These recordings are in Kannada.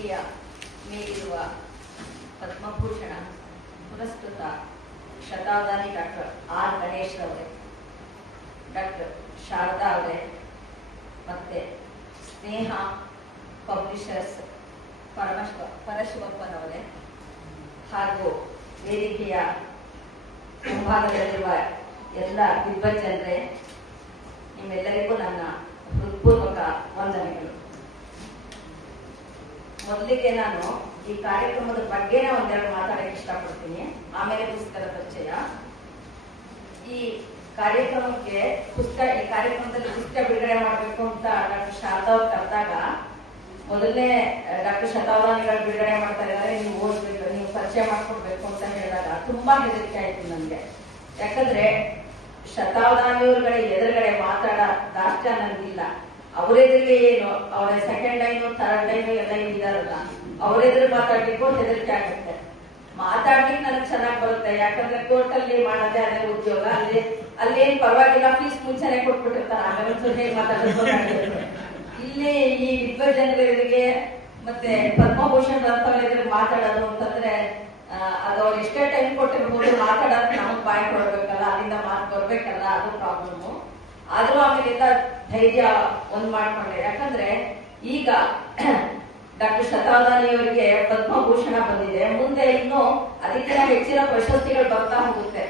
ವೇದಿಕೆಯ ಮೇಲಿರುವ ಪದ್ಮಭೂಷಣ ಪುರಸ್ಕೃತ ಶತಾವಧಾನಿ ಡಾಕ್ಟರ್ ಆರ್ ಗಣೇಶ್ ಅವರೇ, ಡಾಕ್ಟರ್ ಶಾರದಾ ಅವರೇ, ಮತ್ತೆ ಸ್ನೇಹ ಪಬ್ಲಿಷರ್ಸ್ ಪರಶಿವಪ್ಪನವರೇ ಹಾಗೂ ವೇದಿಕೆಯ ಮುಂಭಾಗದಲ್ಲಿರುವ ಎಲ್ಲ ದಿಗ್ಗಜರೇ, ನಿಮ್ಮೆಲ್ಲರಿಗೂ ನನ್ನ ಹೃತ್ಪೂರ್ವಕ ವಂದನೆಗಳು. ಮೊದಲಿಗೆ ನಾನು ಈ ಕಾರ್ಯಕ್ರಮದ ಬಗ್ಗೆನೇ ಒಂದೆರಡು ಮಾತಾಡಕ್ಕೆ ಇಷ್ಟಪಡ್ತೀನಿ, ಆಮೇಲೆ ಪುಸ್ತಕದ ಪರಿಚಯ. ಈ ಕಾರ್ಯಕ್ರಮದಲ್ಲಿ ಪುಸ್ತಕ ಬಿಡುಗಡೆ ಮಾಡಬೇಕು ಅಂತ ಡಾಕ್ಟರ್ ಶಾರದಾ ಅವ್ರು ಕರೆದಾಗ, ಮೊದಲನೇ ಡಾಕ್ಟರ್ ಶತಾವಧಾನಿಗಳು ಬಿಡುಗಡೆ ಮಾಡ್ತಾ ಇದ್ದಾರೆ, ನೀವು ಓದ್ಬೇಕು, ನೀವು ಪರಿಚಯ ಮಾಡ್ಕೊಡ್ಬೇಕು ಅಂತ ಹೇಳಿದಾಗ ತುಂಬಾ ಹೆದರಿಕೆ ಆಯ್ತು ನನಗೆ. ಯಾಕಂದ್ರೆ ಶತಾವಧಾನಿಯವರುಗಳ ಎದುರುಗಡೆ ಮಾತಾಡ ದಾಷ್ಟ್ಯ ನನಗಿಲ್ಲ. ಅವರೆದುರಿಗೆ ಏನು, ಅವರ ಸೆಕೆಂಡ್ ಲೈನು ಥರ್ಡ್ ಲೈನು ಎಲ್ಲ ಇದಾರಲ್ಲ, ಅವರೆದುರು ಮಾತಾಡ್ಲಿಕ್ಕೂ ಹೆದರಿಕೆ ಆಗುತ್ತೆ. ಮಾತಾಡ್ಲಿಕ್ಕೆ ನನಗೆ ಚೆನ್ನಾಗಿ ಬರುತ್ತೆ, ಯಾಕಂದ್ರೆ ಕೋರ್ಟ್ ಅಲ್ಲಿ ಮಾಡೋದೇ ಅದೇ ಉದ್ಯೋಗ. ಅಲ್ಲೇನ್ ಪರವಾಗಿಲ್ಲ, ಫೀಸ್ ಮುಂಚೆನೆ ಕೊಟ್ಬಿಟ್ಟಿರ್ತಾರೆ, ಆಮೇಲೆ ಒಂದ್ಸಲ ಹೇಗೆ ಮಾತಾಡೋದು. ಇಲ್ಲಿ ಈ ವಿದ್ವಜನರಿಗೆ ಮತ್ತೆ ಪದ್ಮಭೂಷಣ್ ಗ್ರಂಥಾಲಯದಲ್ಲಿ ಮಾತಾಡೋದು ಅಂತಂದ್ರೆ ಅದು ಅವ್ರು ಎಷ್ಟೇ ಟೈಮ್ ಕೊಟ್ಟಿರ್ಬೋದು, ಮಾತಾಡೋದಕ್ಕೆ ನಮಗ್ ಬಾಯಿ ಕೊಡ್ಬೇಕಲ್ಲ, ಅಲ್ಲಿಂದ ಮಾತು ಬರ್ಬೇಕಲ್ಲ, ಅದು ಪ್ರಾಬ್ಲಮ್. ಆದ್ರೂ ಆಮೇಲಿಂದ ಧೈರ್ಯ ಮಾಡ್ಕೊಂಡೆ. ಯಾಕಂದ್ರೆ ಈಗ ಡಾಕ್ಟರ್ ಶತಾವಧಾನಿಯವರಿಗೆ ಪದ್ಮಭೂಷಣ ಬಂದಿದೆ, ಮುಂದೆ ಇನ್ನು ಅದಕ್ಕಿಂತ ಹೆಚ್ಚಿನ ಪ್ರಶಸ್ತಿಗಳು ಬರ್ತಾ ಹೋಗುತ್ತೆ.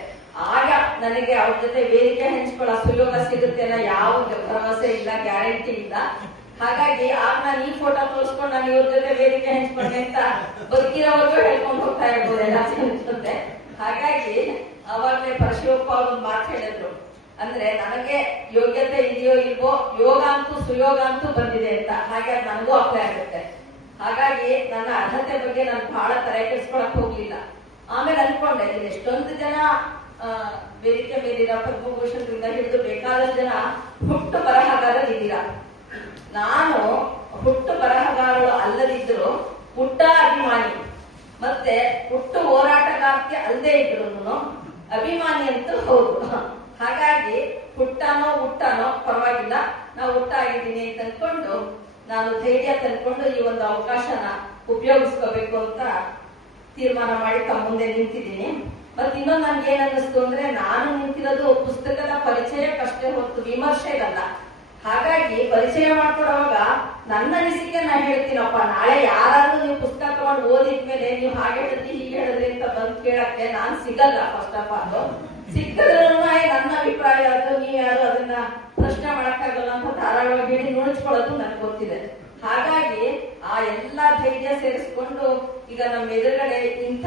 ಆಗ ನನಗೆ ಅವ್ರ ಜೊತೆ ವೇದಿಕೆ ಹಂಚ್ಕೊಳ್ಳೋ ಸುಯೋಗ ಸಿಗುತ್ತೆ ಅನ್ನೋ ಯಾವ ಭರವಸೆ ಇಲ್ಲ, ಗ್ಯಾರಂಟಿ ಇಲ್ಲ. ಹಾಗಾಗಿ ಆಗ ನಾನು ಈ ಫೋಟೋ ತೋರಿಸ್ಕೊಂಡು ನಾನು ಇವ್ರ ಜೊತೆ ವೇದಿಕೆ ಹಂಚ್ಕೊಂಡೆ ಅಂತ ಬದುಕಿರೋವರೆಗೂ ಹೇಳ್ಕೊಂಡು ಹೋಗ್ತಾ ಇರ್ಬೋದು ಎಲ್ಲ ಜೊತೆ. ಹಾಗಾಗಿ ಅವಾಗಲೇ ಪರಶಿವಪ್ಪ ಅವ್ರ ಮಾತು ಹೇಳಿದ್ರು, ಅಂದ್ರೆ ನನಗೆ ಯೋಗ್ಯತೆ ಇದೆಯೋ ಇಲ್ವೋ, ಯೋಗ ಅಂತೂ ಸುಯೋಗ ಅಂತೂ ಬಂದಿದೆ ಅಂತ. ಹಾಗಾಗಿ ನನಗೂ ಅಪ್ಲೈ ಆಗುತ್ತೆ. ಹಾಗಾಗಿ ನನ್ನ ಅರ್ಹತೆ ಬಗ್ಗೆ ನಾನು ಬಹಳ ತಲೆ ಕೆಡಿಸ್ಕೊಳಕ್ ಹೋಗ್ಲಿಲ್ಲ. ಆಮೇಲೆ ಅನ್ಕೊಂಡೆ, ಎಷ್ಟೊಂದು ಜನ ವೇದಿಕೆ ಮೇಲಿರೋ ಪದ್ಮಭೂಷಣದಿಂದ ಹಿಡಿದು ಬೇಕಾದಷ್ಟು ಜನ ಹುಟ್ಟು ಬರಹಗಾರರಿದ್ದೀರಾ. ನಾನು ಹುಟ್ಟು ಬರಹಗಾರರು ಅಲ್ಲದಿದ್ರು ಹುಟ್ಟ ಅಭಿಮಾನಿ, ಮತ್ತೆ ಹುಟ್ಟು ಹೋರಾಟಗಾರ್ತಿ ಅಲ್ಲದೆ ಇದ್ರು ಅಭಿಮಾನಿ ಅಂತೂ ಹೌದು. ಹಾಗಾಗಿ ಹುಟ್ಟಾನೋ ಪರವಾಗಿಲ್ಲ, ನಾವು ಹುಟ್ಟಾಗಿದ್ದೀನಿ ಅಂತ ಅನ್ಕೊಂಡು ನಾನು ಧೈರ್ಯ ತಂದ್ಕೊಂಡು ಈ ಒಂದು ಅವಕಾಶನ ಉಪಯೋಗಿಸ್ಕೋಬೇಕು ಅಂತ ತೀರ್ಮಾನ ಮಾಡಿ ತಮ್ಮ ಮುಂದೆ ನಿಂತಿದ್ದೀನಿ. ಮತ್ತೆ ಇನ್ನೊಂದು ನನ್ಗೆ ಏನ್ ಅನ್ನಿಸ್ತು ಅಂದ್ರೆ, ನಾನು ನಿಂತಿರೋದು ಪುಸ್ತಕದ ಪರಿಚಯಕ್ಕಷ್ಟೇ ಹೊರತು ವಿಮರ್ಶೆಗಲ್ಲ. ಹಾಗಾಗಿ ಪರಿಚಯ ಮಾಡ್ಕೊಡುವಾಗ ನನ್ನ ಅನಿಸಿಕೆ ನಾನು ಹೇಳ್ತೀನಪ್ಪ, ನಾಳೆ ಯಾರಾದ್ರೂ ನೀವು ಪುಸ್ತಕ ತಗೊಂಡು ಓದಿದ್ಮೇಲೆ ನೀವು ಹಾಗೆ ಹೇಳಿದ್ರಿ ಹೀಗೆ ಹೇಳಿದ್ರಿ ಅಂತ ಬಂದು ಕೇಳಕ್ಕೆ ನಾನ್ ಸಿಗಲ್ಲ. ಫಸ್ಟ್ ಆಫ್ ಆಲ್ ಸಿಕ್ಕಿದ್ರು ನನ್ನ ಅಭಿಪ್ರಾಯ ಅದು, ನೀವ್ ಯಾರು ಅದನ್ನ ಪ್ರಶ್ನೆ ಮಾಡಕ್ಕಾಗಲ್ಲ ಅಂತ ಧಾರಾಳವಾಗಿ ಹೇಳಿ ನುಣಿಸ್ಕೊಳ್ಳೋದು ನನ್ಗೆ ಗೊತ್ತಿದೆ. ಹಾಗಾಗಿ ಆ ಎಲ್ಲಾ ಧೈರ್ಯ ಸೇರಿಸ್ಕೊಂಡು ಈಗ ನಮ್ಮ ಎದುರುಗಡೆ ಇಂಥ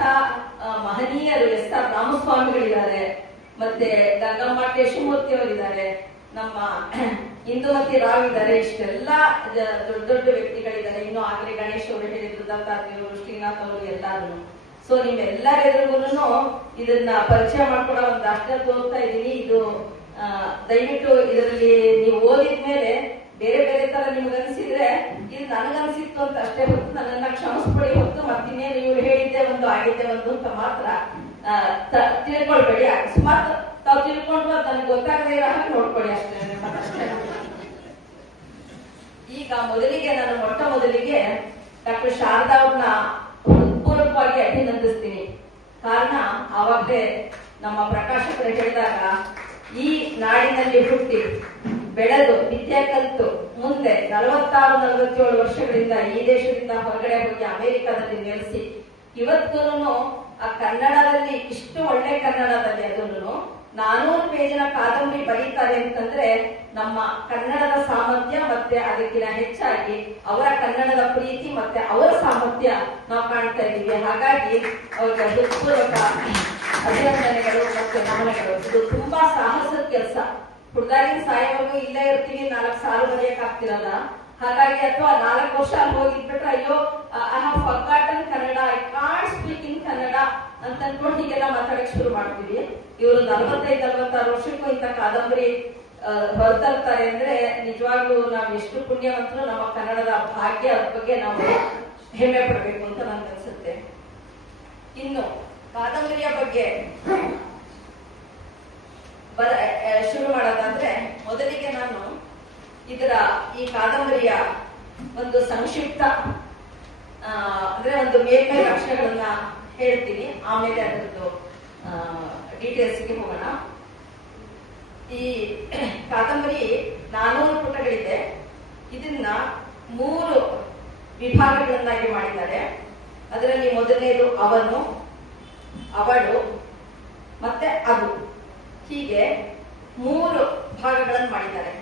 ಮಹನೀಯರು ಎಸ್ ಆರ್ ರಾಮಸ್ವಾಮಿಗಳಿದ್ದಾರೆ, ಮತ್ತೆ ಗಂಗಮ್ಮ ಕೇಶಮೂರ್ತಿ ಅವರಿದ್ದಾರೆ, ನಮ್ಮ ಇಂದುಮತಿ ರಾವ್ ಇದ್ದಾರೆ, ಇಷ್ಟೆಲ್ಲ ದೊಡ್ಡ ದೊಡ್ಡ ವ್ಯಕ್ತಿಗಳಿದ್ದಾರೆ. ಇನ್ನು ಆಗಲೇ ಗಣೇಶ್ ಅವರು ಹೇಳಿದ್ರು, ದತ್ತಾತ್ರೇಯ ಅವರು, ಶ್ರೀನಾಥ್ ಅವರು, ಎಲ್ಲಾರು. ಸೊ ನಿಮ್ಮೆಲ್ಲರಿಗೂ ಇದನ್ನ ಪರಿಚಯ ಮಾಡ್ಕೊಡೋ ಒಂದು ಅಷ್ಟೇ ತೋರ್ತಾ ಇದ್ದೀನಿ. ಇದು ದಯವಿಟ್ಟು ಇದರಲ್ಲಿ ನೀವು ಓದಿದ್ಮೇಲೆ ಬೇರೆ ಬೇರೆ ತರ ನಿಮ್ಗೆ ಅನ್ಸಿದ್ರೆ ಇದು ನನಗನ್ಸಿತ್ತು ಅಂತ ಅಷ್ಟೇ ಹೊತ್ತು ನನ್ನನ್ನ ಕ್ಷಮಿಸ್ಕೊಡಿ ಹೊತ್ತು ಮತ್ತಿನ್ನೇನು ಇವ್ರು ಹೇಳಿದ್ದೆ ಒಂದು ಆಗಿದ್ದೆ ಒಂದು ಅಂತ ಮಾತ್ರ ತಿಳ್ಕೊಳ್ಬೇಡಿ. ಅಕಸ್ಮಾತ್ ತಾವು ತಿಳ್ಕೊಂಡು ನನಗೆ ಗೊತ್ತಾಗದೇ ಇರೋ ಹಾಗೆ ನೋಡ್ಕೊಳ್ಳಿ ಅಷ್ಟೇ. ಈಗ ಮೊಟ್ಟ ಮೊದಲಿಗೆ ಡಾಕ್ಟರ್ ಶಾರದಾ ಅವ್ರನ್ನ ಹೃತ್ಪೂರ್ವಕವಾಗಿ ಅಭಿನಂದಿಸ್ತೀನಿ. ಕಾರಣ ಆವಾಗಲೇ ನಮ್ಮ ಪ್ರಕಾಶಕರು ಹೇಳಿದಾಗ, ಈ ನಾಡಿನಲ್ಲಿ ಹುಟ್ಟಿ ಬೆಳೆದು ವಿದ್ಯೆ ಕಲಿತು ಮುಂದೆ 46-47 ವರ್ಷಗಳಿಂದ ಈ ದೇಶದಿಂದ ಹೊರಗಡೆ ಹೋಗಿ ಅಮೆರಿಕದಲ್ಲಿ ನೆಲೆಸಿ ಇವತ್ತೂ ಆ ಕನ್ನಡದಲ್ಲಿ ಇಷ್ಟು ಒಳ್ಳೆ ಕನ್ನಡದಲ್ಲಿ ಅದನ್ನು 400 ಪೇಜಿನ ಕಾದಂಬರಿ ಬರೀತಾರೆ ಅಂತಂದ್ರೆ ನಮ್ಮ ಕನ್ನಡದ ಸಾಮರ್ಥ್ಯ ಮತ್ತೆ ಅದಕ್ಕಿಂತ ಹೆಚ್ಚಾಗಿ ಅವರ ಕನ್ನಡದ ಪ್ರೀತಿ ಮತ್ತೆ ಅವರ ಸಾಮರ್ಥ್ಯ ನಾವು ಕಾಣ್ತಾ ಇದ್ದೀವಿ. ಹಾಗಾಗಿ ಅವ್ರಿಗೆ ಹೃತ್ಪೂರ್ವಕ ಅಭಿನಂದನೆಗಳು ಮತ್ತೆ ನಮನಗಳು. ಇದು ತುಂಬಾ ಸಾಹಸದ ಕೆಲಸ. ಹುಡುಗಾಗಿನ ಸಾಯೋವರೆಗೂ ಇಲ್ಲೇ ಇರ್ತೀವಿ, 4 ಸಾಲು ಬರೆಯಕ್ ಆಗ್ತಿರಲ್ಲ. ಹಾಗಾಗಿ ಅಥವಾ 4 ವರ್ಷ ಅಲ್ಲಿ ಹೋಗಿದ್ಬಿಟ್ರೆ ಅಯ್ಯೋ I have forgotten Kannada, I can't speak in Kannada ಅಂತ ಅನ್ಕೊಂಡು ಹೀಗೆಲ್ಲ ಮಾತಾಡಕ್ ಶುರು ಮಾಡ್ತೀವಿ. ಇವರು 45-46 ವರ್ಷಕ್ಕೂ ಇಂಥ ಕಾದಂಬರಿ ಹೊರತರ್ತಾರೆ ಅಂದ್ರೆ ನಿಜವಾಗ್ಲೂ ನಾವ್ ಎಷ್ಟು ಪುಣ್ಯವಂತರು, ನಮ್ಮ ಕನ್ನಡದ ಭಾಗ್ಯ, ಅದ್ರ ಬಗ್ಗೆ ನಾವು ಹೆಮ್ಮೆ ಪಡ್ಬೇಕು ಅಂತ ನನ್ಗನ್ಸುತ್ತೆ. ಇನ್ನು ಕಾದಂಬರಿಯ ಬಗ್ಗೆ ಶುರು ಮಾಡೋದಾದ್ರೆ, ಮೊದಲಿಗೆ ನಾನು ಈ ಕಾದಂಬರಿಯ ಒಂದು ಸಂಕ್ಷಿಪ್ತ ಅಂದ್ರೆ ಒಂದು ಮೇಲ್ಮೈ ಲಕ್ಷಣಗಳನ್ನ ಹೇಳ್ತೀನಿ, ಆಮೇಲೆ ಅದರದ್ದು ಡೀಟೇಲ್ಸ್ಗೆ ಹೋಗೋಣ. ಈ ಕಾದಂಬರಿ 400 ಪುಟಗಳಿದೆ. ಇದನ್ನ 3 ವಿಭಾಗಗಳನ್ನಾಗಿ ಮಾಡಿದ್ದಾರೆ. ಅದರಲ್ಲಿ ಮೊದಲನೇದು ಅವನು, ಅವಳು ಮತ್ತೆ ಅದು, ಹೀಗೆ 3 ಭಾಗಗಳನ್ನು ಮಾಡಿದ್ದಾರೆ.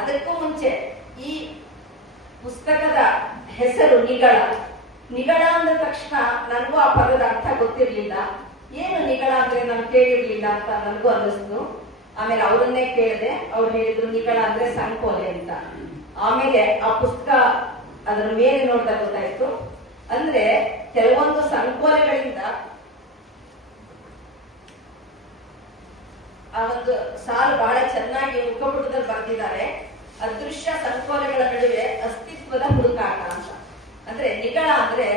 ಅದಕ್ಕೂ ಮುಂಚೆ ಈ ಪುಸ್ತಕದ ಹೆಸರು ನಿಗಳ. ನಿಗಳ ಅಂದ ತಕ್ಷಣ ನನಗೂ ಆ ಪದದ ಅರ್ಥ ಗೊತ್ತಿರ್ಲಿಲ್ಲ. ಏನು ನಿಗಳ ಅಂದ್ರೆ ನಾನು ಕೇಳಿರ್ಲಿಲ್ಲ ಅಂತ ನನಗೂ ಅನ್ನಿಸ್ತು. ಆಮೇಲೆ ಅವರನ್ನೇ ಕೇಳಿದೆ, ಅವ್ರು ಹೇಳಿದ್ರು ನಿಗಳ ಅಂದ್ರೆ ಸಂಕೋಲೆ ಅಂತ. ಆಮೇಲೆ ಆ ಪುಸ್ತಕ ಅದರ ಮೇಲೆ ನೋಡಿದಾಗ ಗೊತ್ತಾಯ್ತು. ಅಂದ್ರೆ ಕೆಲವೊಂದು ಸಂಕೋಲೆಗಳಿಂದ ಆ ಒಂದು ಸಾಲು ಬಹಳ ಚೆನ್ನಾಗಿ ಮುಖಪುಟದಲ್ಲಿ ಬರೆದಿದ್ದಾರೆ. ಅದೃಶ್ಯ ಸಂಕೋಲೆಗಳ ನಡುವೆ ಅಸ್ತಿತ್ವದ ಹುಡುಕಾಟ ಅಂತ. ಅಂದ್ರೆ ನಿಗಳ ಅಂದ್ರೆ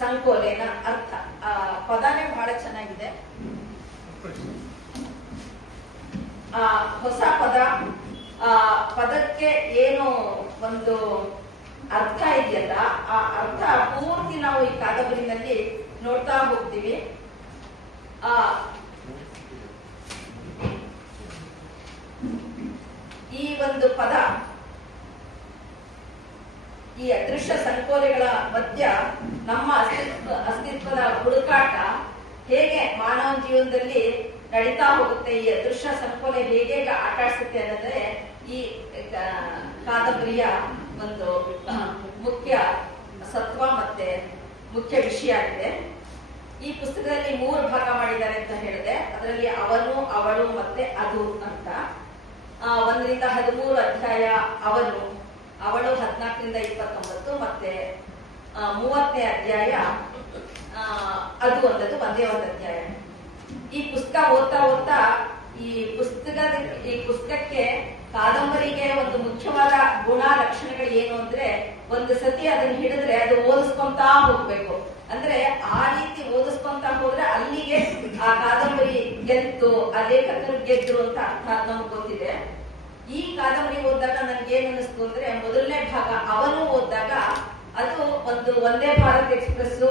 ಸಂಕೋಲೆನ ಅರ್ಥ. ಆ ಪದನೇ ಬಹಳ ಚೆನ್ನಾಗಿದೆ. ಆ ಹೊಸ ಪದ, ಆ ಪದಕ್ಕೆ ಏನು ಒಂದು ಅರ್ಥ ಇದೆಯಲ್ಲ, ಆ ಅರ್ಥ ಪೂರ್ತಿ ನಾವು ಈ ಕಾದಂಬರಿನಲ್ಲಿ ನೋಡ್ತಾ ಹೋಗ್ತೀವಿ. ಈ ಒಂದು ಪದ, ಈ ಅದೃಶ್ಯ ಸಂಕೋಲೆಗಳ ಮಧ್ಯ ನಮ್ಮ ಅಸ್ತಿತ್ವದ ಹುಡುಕಾಟ ಹೇಗೆ ಮಾನವ ಜೀವನದಲ್ಲಿ ನಡೀತಾ ಹೋಗುತ್ತೆ, ಈ ಅದೃಶ್ಯ ಸಂಕೋಲೆ ಹೇಗೆ ಆಟ ಆಡಿಸುತ್ತೆ ಅನ್ನೋದೇ ಈ ಕಾದಂಬರಿಯ ಒಂದು ಮುಖ್ಯ ಸತ್ವ ಮತ್ತೆ ಮುಖ್ಯ ವಿಷಯ ಆಗಿದೆ. ಈ ಪುಸ್ತಕದಲ್ಲಿ 3 ಭಾಗ ಮಾಡಿದ್ದಾರೆ ಅಂತ ಹೇಳಿದೆ. ಅದರಲ್ಲಿ ಅವನು, ಅವಳು ಮತ್ತೆ ಅದು ಅಂತ. 1ರಿಂದ 13 ಅಧ್ಯಾಯ ಅವನು, ಅವಳು 14ರಿಂದ 29, ಮತ್ತೆ 30ನೇ ಅಧ್ಯಾಯ ಅದು ಒಂದದ್ದು, ಒಂದೇ ಒಂದು ಅಧ್ಯಾಯ. ಈ ಪುಸ್ತಕ ಓದ್ತಾ ಓದ್ತಾ ಈ ಪುಸ್ತಕಕ್ಕೆ ಕಾದಂಬರಿಗೆ ಒಂದು ಮುಖ್ಯವಾದ ಗುಣ ಲಕ್ಷಣಗಳು ಏನು ಅಂದ್ರೆ, ಒಂದು ಸತಿ ಅದನ್ನ ಹಿಡಿದ್ರೆ ಅದು ಓದಿಸ್ಕೊಂತಾ ಹೋಗ್ಬೇಕು. ಅಂದ್ರೆ ಆ ರೀತಿ ಓದಿಸ್ಕೊಂತಾ ಹೋದ್ರೆ ಅಲ್ಲಿಗೆ ಆ ಕಾದಂಬರಿ ಗೆದ್ದು, ಆ ಲೇಖಕರು ಗೆದ್ರು ಅಂತ ಅರ್ಥ ನಮ್ಗೆ ಗೊತ್ತಿದೆ. ಈ ಕಾದಂಬರಿ ಓದಿದಾಗ ನನ್ಗೆ ಏನ್ ಅನಿಸ್ತು ಅಂದ್ರೆ, ಮೊದಲನೇ ಭಾಗ ಅವನು ಓದಿದಾಗ ಅದು ಒಂದು ವಂದೇ ಭಾರತ್ ಎಕ್ಸ್ಪ್ರೆಸ್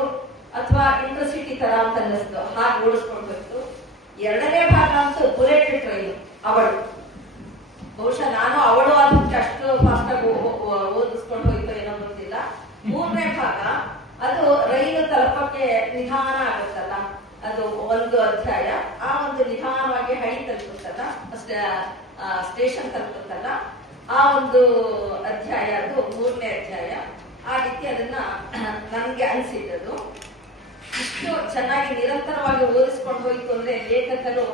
ಅಥವಾ ಇಂಟರ್ಸಿಟಿ ತರ ಅಂತ ಅನ್ನಿಸ್ತು, ಹಾಗೆ ಓಡಿಸ್ಕೊಳ್ಬೇಕು. 2ನೇ ಭಾಗ ಅಂತೂ ಬುಲೆಟ್ ಟ್ರೈನ್ ಅವಳು. ಬಹುಶಃ ನಾನು ಅವಳು ಅದಕ್ಕೆ ಅಷ್ಟು ಫಾಸ್ಟ್ ಆಗಿ ಓದಿಸ್ಕೊಂಡು ಹೋಯ್ತು ಏನೋ ಗೊತ್ತಿಲ್ಲ. 3ನೇ ಭಾಗ ಅದು ರೈಲು ತಲುಪಕ್ಕೆ ನಿಧಾನ ಆಗುತ್ತಲ್ಲ, ಅದು ಒಂದು ಅಧ್ಯಾಯ. ಆ ಒಂದು ನಿಧಾನವಾಗಿ ಹಳಿ ತಲುಪುತ್ತಲ್ಲ, ಸ್ಟೇಷನ್ ತಲುಪುತ್ತಲ್ಲ, ಆ ಒಂದು ಅಧ್ಯಾಯ, ಅದು 3ನೇ ಅಧ್ಯಾಯ. ಆ ರೀತಿ ಅದನ್ನ ನನ್ಗೆ ಅನಿಸಿದ್ದದು. ಇಷ್ಟು ಚೆನ್ನಾಗಿ ನಿರಂತರವಾಗಿ ಓದಿಸ್ಕೊಂಡು ಹೋಯ್ತು ಅಂದ್ರೆ ಲೇಖಕರು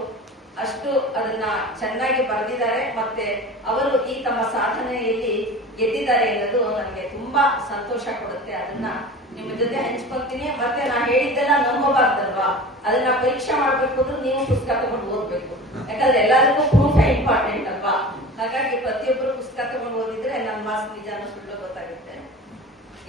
ಅಷ್ಟು ಅದನ್ನ ಚೆನ್ನಾಗಿ ಬರೆದಿದ್ದಾರೆ. ಮತ್ತೆ ಅವರು ಈ ತಮ್ಮ ಸಾಧನೆಯಲ್ಲಿ ಗೆದ್ದಿದ್ದಾರೆ ಅನ್ನೋದು ನನಗೆ ತುಂಬಾ ಸಂತೋಷ ಕೊಡುತ್ತೆ. ಅದನ್ನ ನಿಮ್ಮ ಜೊತೆ ಹಂಚ್ಕೊಳ್ತೀನಿ. ಮತ್ತೆ ನಾ ಹೇಳಿದ್ದೆಲ್ಲ ನಂಬಬಾರ್ದಲ್ವಾ, ಅದನ್ನ ಪರೀಕ್ಷೆ ಮಾಡ್ಬೇಕು ಅಂದ್ರೆ ನೀವು ಪುಸ್ತಕ ತಗೊಂಡು ಓದ್ಬೇಕು. ಯಾಕಂದ್ರೆ ಎಲ್ಲರಿಗೂ ಪ್ರೂಫೇ ಇಂಪಾರ್ಟೆಂಟ್ ಅಲ್ವಾ. ಹಾಗಾಗಿ ಪ್ರತಿಯೊಬ್ಬರು ಪುಸ್ತಕ ತಗೊಂಡು ಓದಿದ್ರೆ ನನ್ನ ಮಾಸ್ ನಿಜಾನ ಸುಳ್ಳು ಗೊತ್ತಾಗುತ್ತೆ.